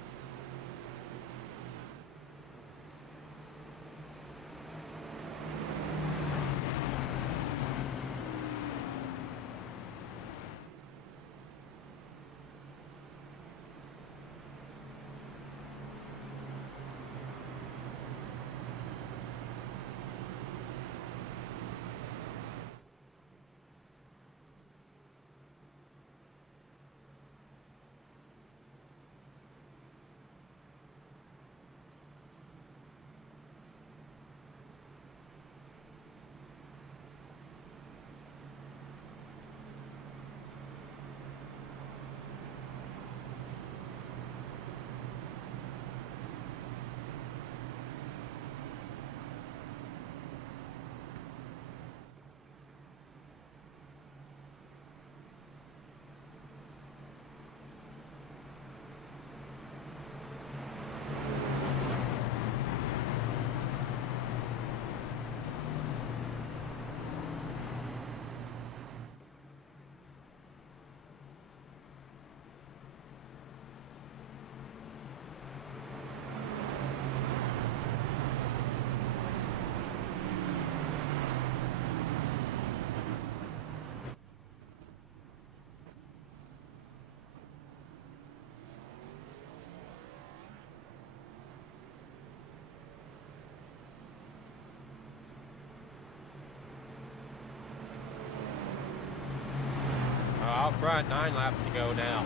Out front, 9 laps to go now.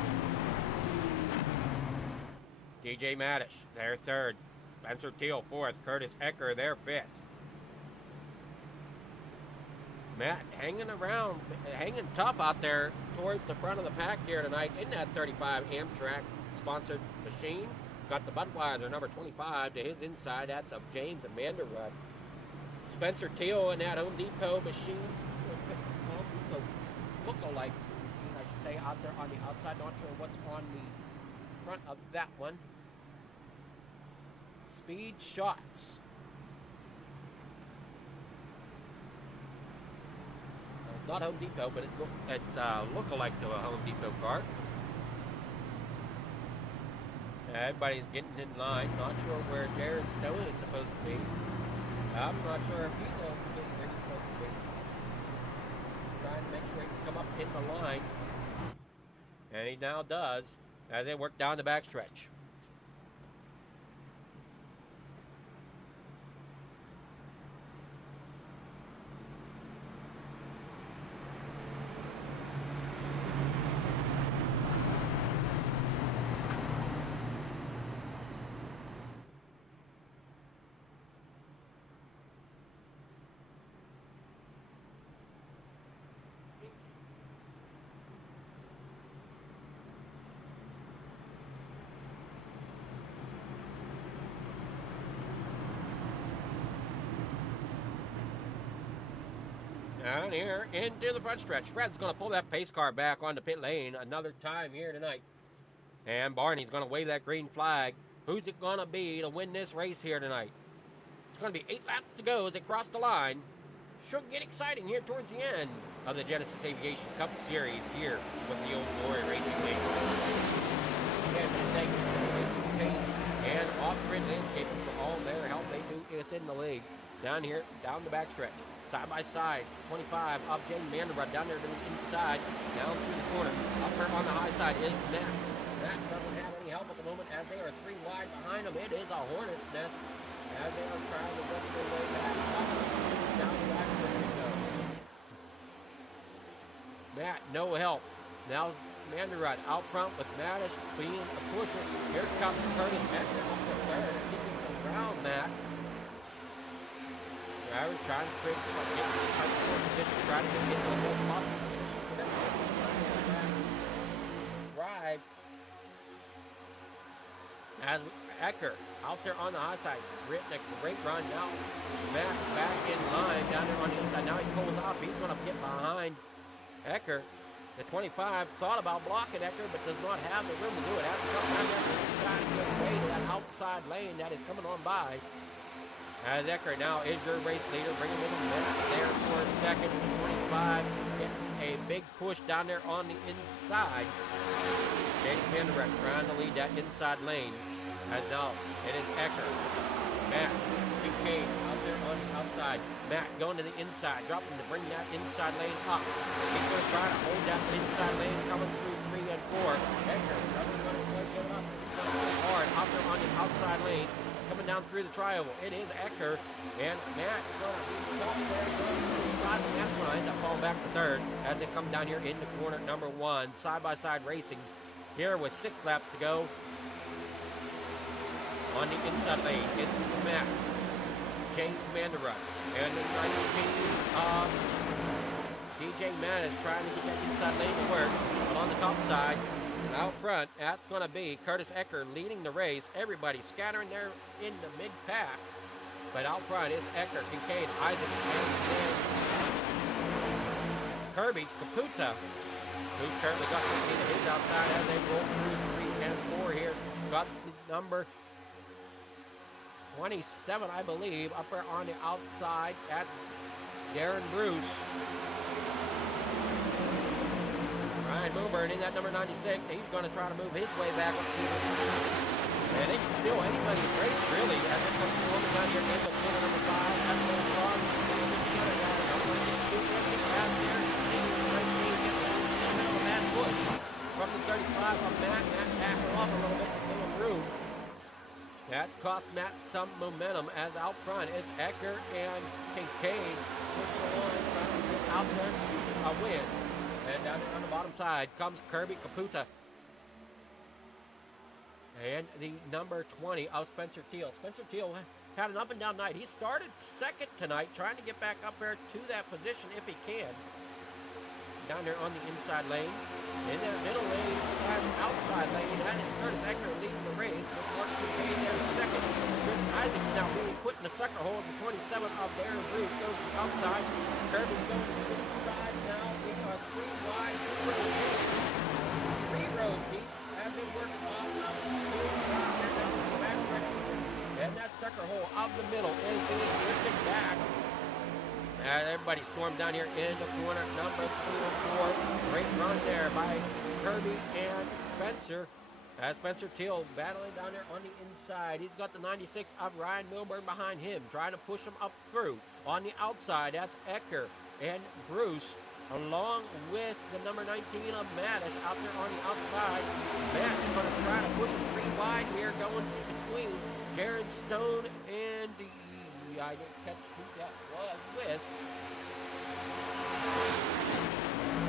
DJ Madish, their third. Spencer Teal, fourth. Curtis Ecker, their fifth. Matt hanging around, hanging tough out there towards the front of the pack here tonight in that 35 Amtrak sponsored machine. Got the Budweiser number 25 to his inside. That's of James Amandarud. Spencer Teal in that Home Depot machine. Home Depot look-alike machine, I should say, out there on the outside. Not sure what's on the front of that one. Speed Shots. Not Home Depot, but it's look-alike to a Home Depot car. Everybody's getting in line. Not sure where Jared Stone is supposed to be. I'm not sure if he knows where he's supposed to be. Trying to make sure he can come up in the line. And he now does as they work down the backstretch. Down here into the front stretch. Fred's going to pull that pace car back onto pit lane another time here tonight. And Barney's going to wave that green flag. Who's it going to be to win this race here tonight? It's going to be 8 laps to go as they cross the line. Should get exciting here towards the end of the Genesis Aviation Cup Series here with the Old Glory Racing League. Again, thank you to the Racing Page and Off-Grid Landscaping for all their help they do within the league. Down here, down the backstretch. Side by side, 25 up James Manderbrug down there to the inside, down through the corner. Up there on the high side is Matt. Matt doesn't have any help at the moment as they are 3 wide behind him. It is a hornet's nest as they are trying to work their way back up down the back stretch. Matt, no help. Now Manderbrug out front with Mattis being a pusher. Here comes Curtis Ecker off the third, keeping some ground, Matt. Drivers trying to get position, trying to get the most possible position for that drive. As Ecker out there on the high side, written a great run now. Matt back in line down there on the inside. Now he pulls off. He's going to get behind Ecker. The 25 thought about blocking Ecker, but does not have the room to do it. Has to come down there to the inside and get away to that outside lane that is coming on by. As Ecker now is your race leader, bringing in Matt there for a second. 25 getting a big push down there on the inside. James Manderbrug trying to lead that inside lane. As now it is Ecker. Matt Kincaid out there on the outside. Matt going to the inside, dropping to bring that inside lane up. He's going to try to hold that inside lane coming through 3 and 4. Ecker doesn't want to play good enough. He's going to play hard out there on the outside lane. Coming down through the triangle. It is Ecker and Matt going to be up there inside the gas line to fall back to third as they come down here into corner number 1. Side-by-side racing here with 6 laps to go. On the inside lane, it's Matt. James Manderbrug. And the 19 of DJ Mattis trying to get that inside lane to work. But on the top side, out front, that's going to be Curtis Ecker leading the race. Everybody scattering there in the mid-pack. But out front, it's Ecker, Kincaid, Isaac, and then Kirby Caputa, who's currently got 15 of his outside as they roll through 3 and 4 here. Got the number 27, I believe, up there on the outside at Darren Bruce. Ryan Moorburn in that number 96. He's going to try to move his way back up to and it's still anybody's race, really, as it comes forward down here in the corner number 5. That's going to start together, guys. I'm going to get two out there. That push from the 35 of Matt. Matt backing off a little bit to give him room. That cost Matt some momentum as out front. It's Ecker and Kincaid pushing along, trying to get out there a win. And And down on the bottom side comes Kirby Caputa. And the number 20 of Spencer Teal. Spencer Teal had an up and down night. He started second tonight, trying to get back up there to that position if he can. Down there on the inside lane. In that middle lane / outside lane, that is Curtis Eckler leading the race with Mark Bouquet there second. Chris Isaacs now being put in the sucker hole. The 27 of Darren Bruce goes to the outside. Kirby going to the inside now. We are 3 wide, 2 rows deep. 3 rows deep as they work off of the back stretch. And that sucker hole of the middle is being drifted back. Everybody stormed down here in the corner, number 3 and 4. Great run there by Kirby and Spencer. Spencer Teal battling down there on the inside. He's got the 96 of Ryan Milburn behind him, trying to push him up through. On the outside, that's Ecker and Bruce, along with the number 19 of Mattis out there on the outside. Matt's going to try to push it 3 wide here, going in between Jared Stone and the... I didn't catch who that was with.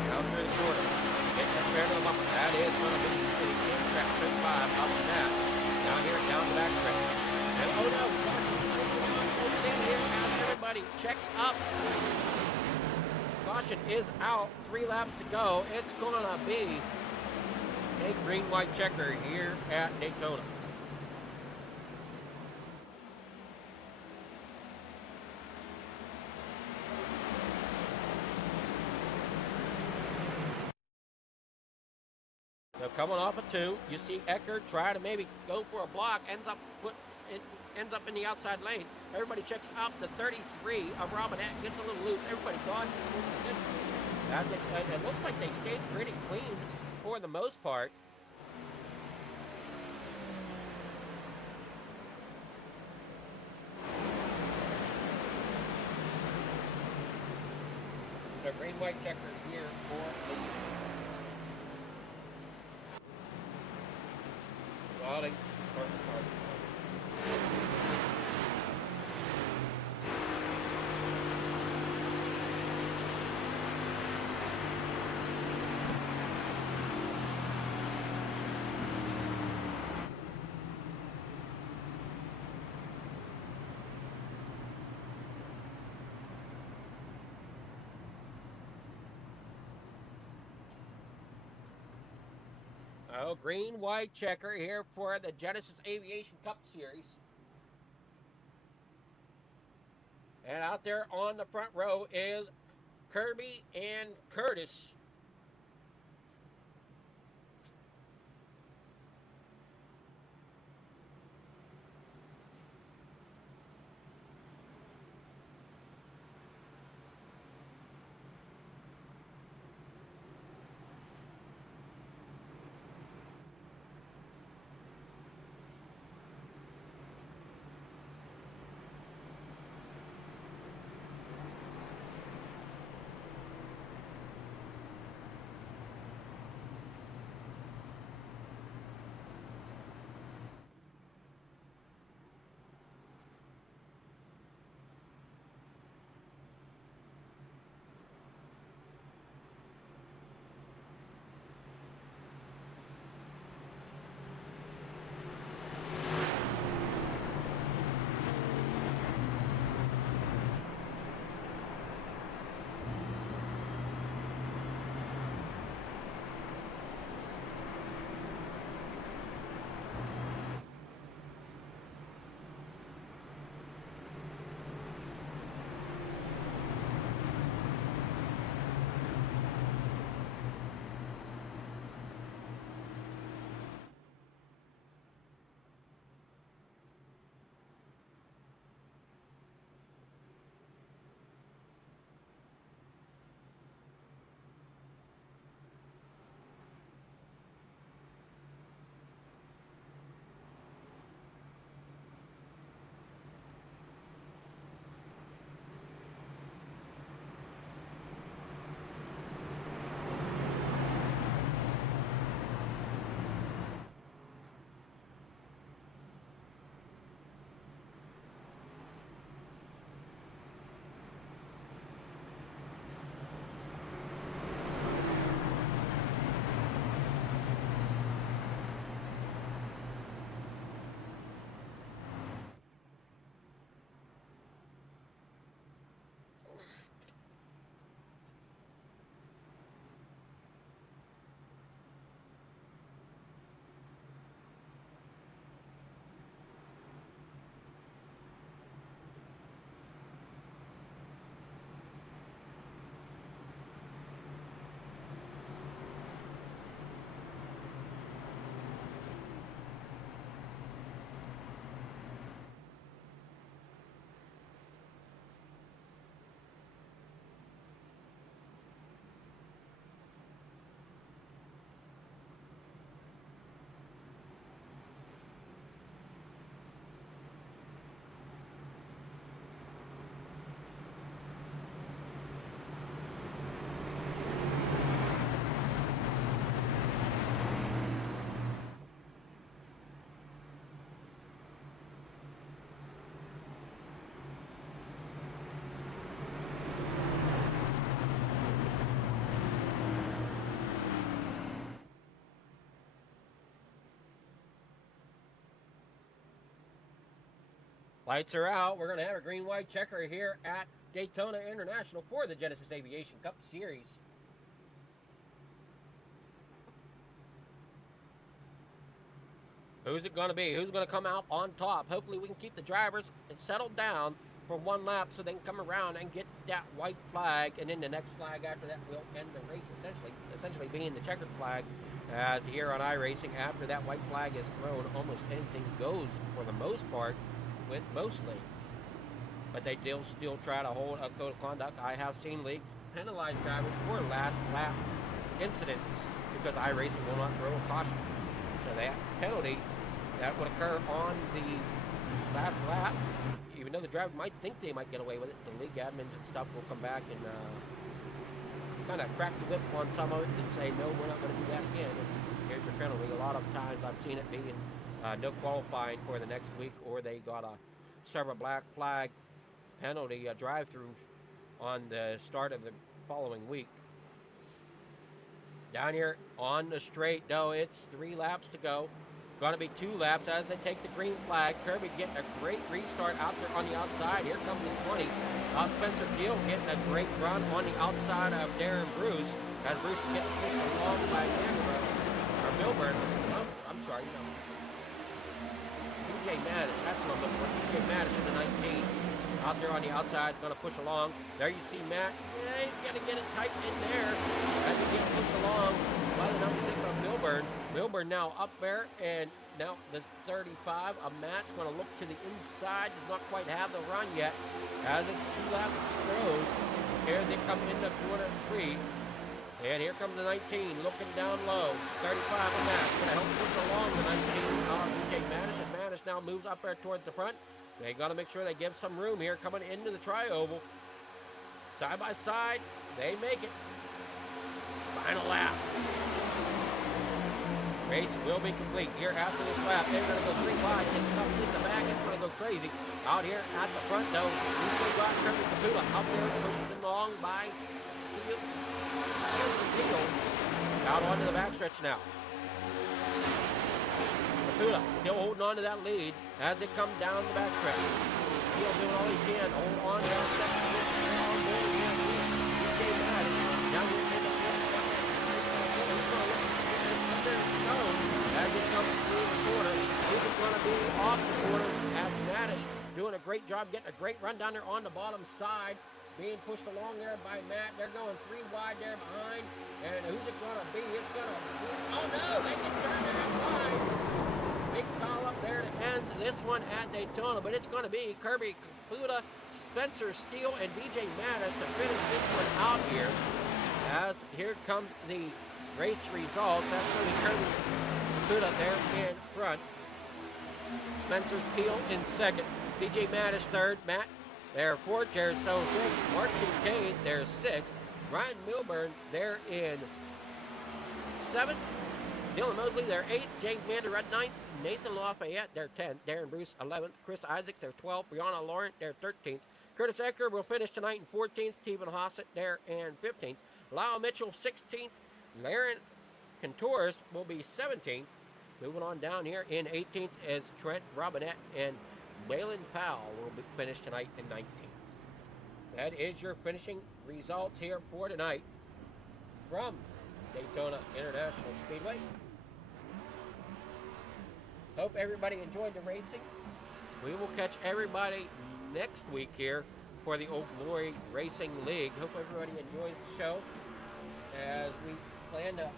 Down through the corner. Getting that fair to the bumper. That is going to be the track 35 up the map. Down here, down the back stretch. And oh no, caution here as everybody checks up. Caution is out. 3 laps to go. It's going to be a green-white checker here at Daytona. So coming off a 2, you see Eckert try to maybe go for a block, ends up in the outside lane. Everybody checks up. The 33 of Robinette gets a little loose. Everybody gone. It looks like they stayed pretty clean for the most part. The green-white checker here for the Sorry. Oh, green-white checker here for the Genesis Aviation Cup Series. And out there on the front row is Kirby and Curtis. Lights are out. We're going to have a green-white checker here at Daytona International for the Genesis Aviation Cup Series. Who's it going to be? Who's going to come out on top? Hopefully we can keep the drivers settled down for one lap so they can come around and get that white flag, and then the next flag after that will end the race, essentially being the checkered flag. As here on iRacing, after that white flag is thrown, almost anything goes for the most part with most leagues. But they still try to hold a code of conduct. I have seen leagues penalize drivers for last lap incidents because iRacing will not throw a caution. So that penalty that would occur on the last lap, even though the driver might think they might get away with it, the league admins and stuff will come back and kind of crack the whip on some of it and say, no, we're not going to do that again. And here's your penalty. A lot of times I've seen it being no qualifying for the next week, or they got a serve a black flag penalty, a drive-through on the start of the following week. Down here on the straight, though, it's 3 laps to go. Going to be 2 laps as they take the green flag. Kirby getting a great restart out there on the outside. Here comes the 20. Spencer Teal getting a great run on the outside of Darren Bruce as Bruce is getting pushed along by Milburn. I'm sorry, no. DJ Mattis, that's what I'm looking for. DJ Mattis in the 19. Out there on the outside is going to push along. There you see Matt. Yeah, he's going to get it tight in there as he gets pushed along by the 96 of Milburn. Milburn now up there, and now the 35 of Matt's going to look to the inside. Does not quite have the run yet as it's 2 laps to go. Here they come into corner 3. And here comes the 19 looking down low. 35 of Matt going to help push along the 19 of DJ Mattis. And Mattis now moves up there towards the front. They got to make sure they give some room here coming into the tri-oval. Side by side, they make it. Final lap. Race will be complete here after this lap. They're going to go 3 wide, get stuff in the back. It's going to go crazy. Out here at the front, though, he's going to go out Kirby Caputa up there, pushed along by Steele. Out onto the backstretch now. Caputa still holding on to that lead as they come down the backstretch. Steele doing all he can. Hold on down second position. DJ Mattis down here in the as they come through the corner. Who's it going to be off the corners as Mattis doing a great job, getting a great run down there on the bottom side. Being pushed along there by Matt. They're going 3 wide there behind. And who's it going to be? It's going to be... Oh, no! They can turn there and wide. Big foul up there to end this one at Daytona. But it's going to be Kirby Caputa, Spencer Steele, and DJ Mattis to finish this one out here. As here comes the race results. That's going to be Kirby Caputa there in front. Spencer Steele in second. DJ Mattis third. Matt there 4th, Jared Stone 5th, Mark Kincaid there 6th, Ryan Milburn there in 7th, Dylan Mosley there 8th, James Vanderrud 9th, Nathan Lafayette there 10th, Darren Bruce 11th, Chris Isaacs there 12th, Brianna Laurent there 13th, Curtis Ecker will finish tonight in 14th, Stephen Hossett there in 15th, Lyle Mitchell 16th, Laren Contouris will be 17th, moving on down here in 18th is Trent Robinette, and Waylon Powell will be finished tonight in 19th. That is your finishing results here for tonight from Daytona International Speedway. Hope everybody enjoyed the racing. We will catch everybody next week here for the Old Glory Racing League. Hope everybody enjoys the show as we plan to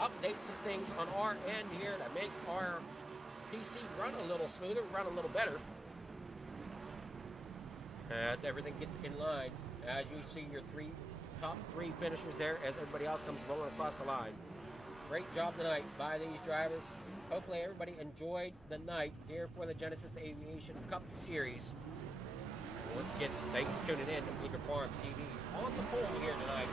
update some things on our end here to make our PC run a little smoother, run a little better. As everything gets in line, as you see your top three finishers there as everybody else comes rolling across the line. Great job tonight by these drivers. Hopefully everybody enjoyed the night here for the Genesis Aviation Cup Series. Once again, thanks for tuning in to Bleecker Farm TV on the pole here tonight.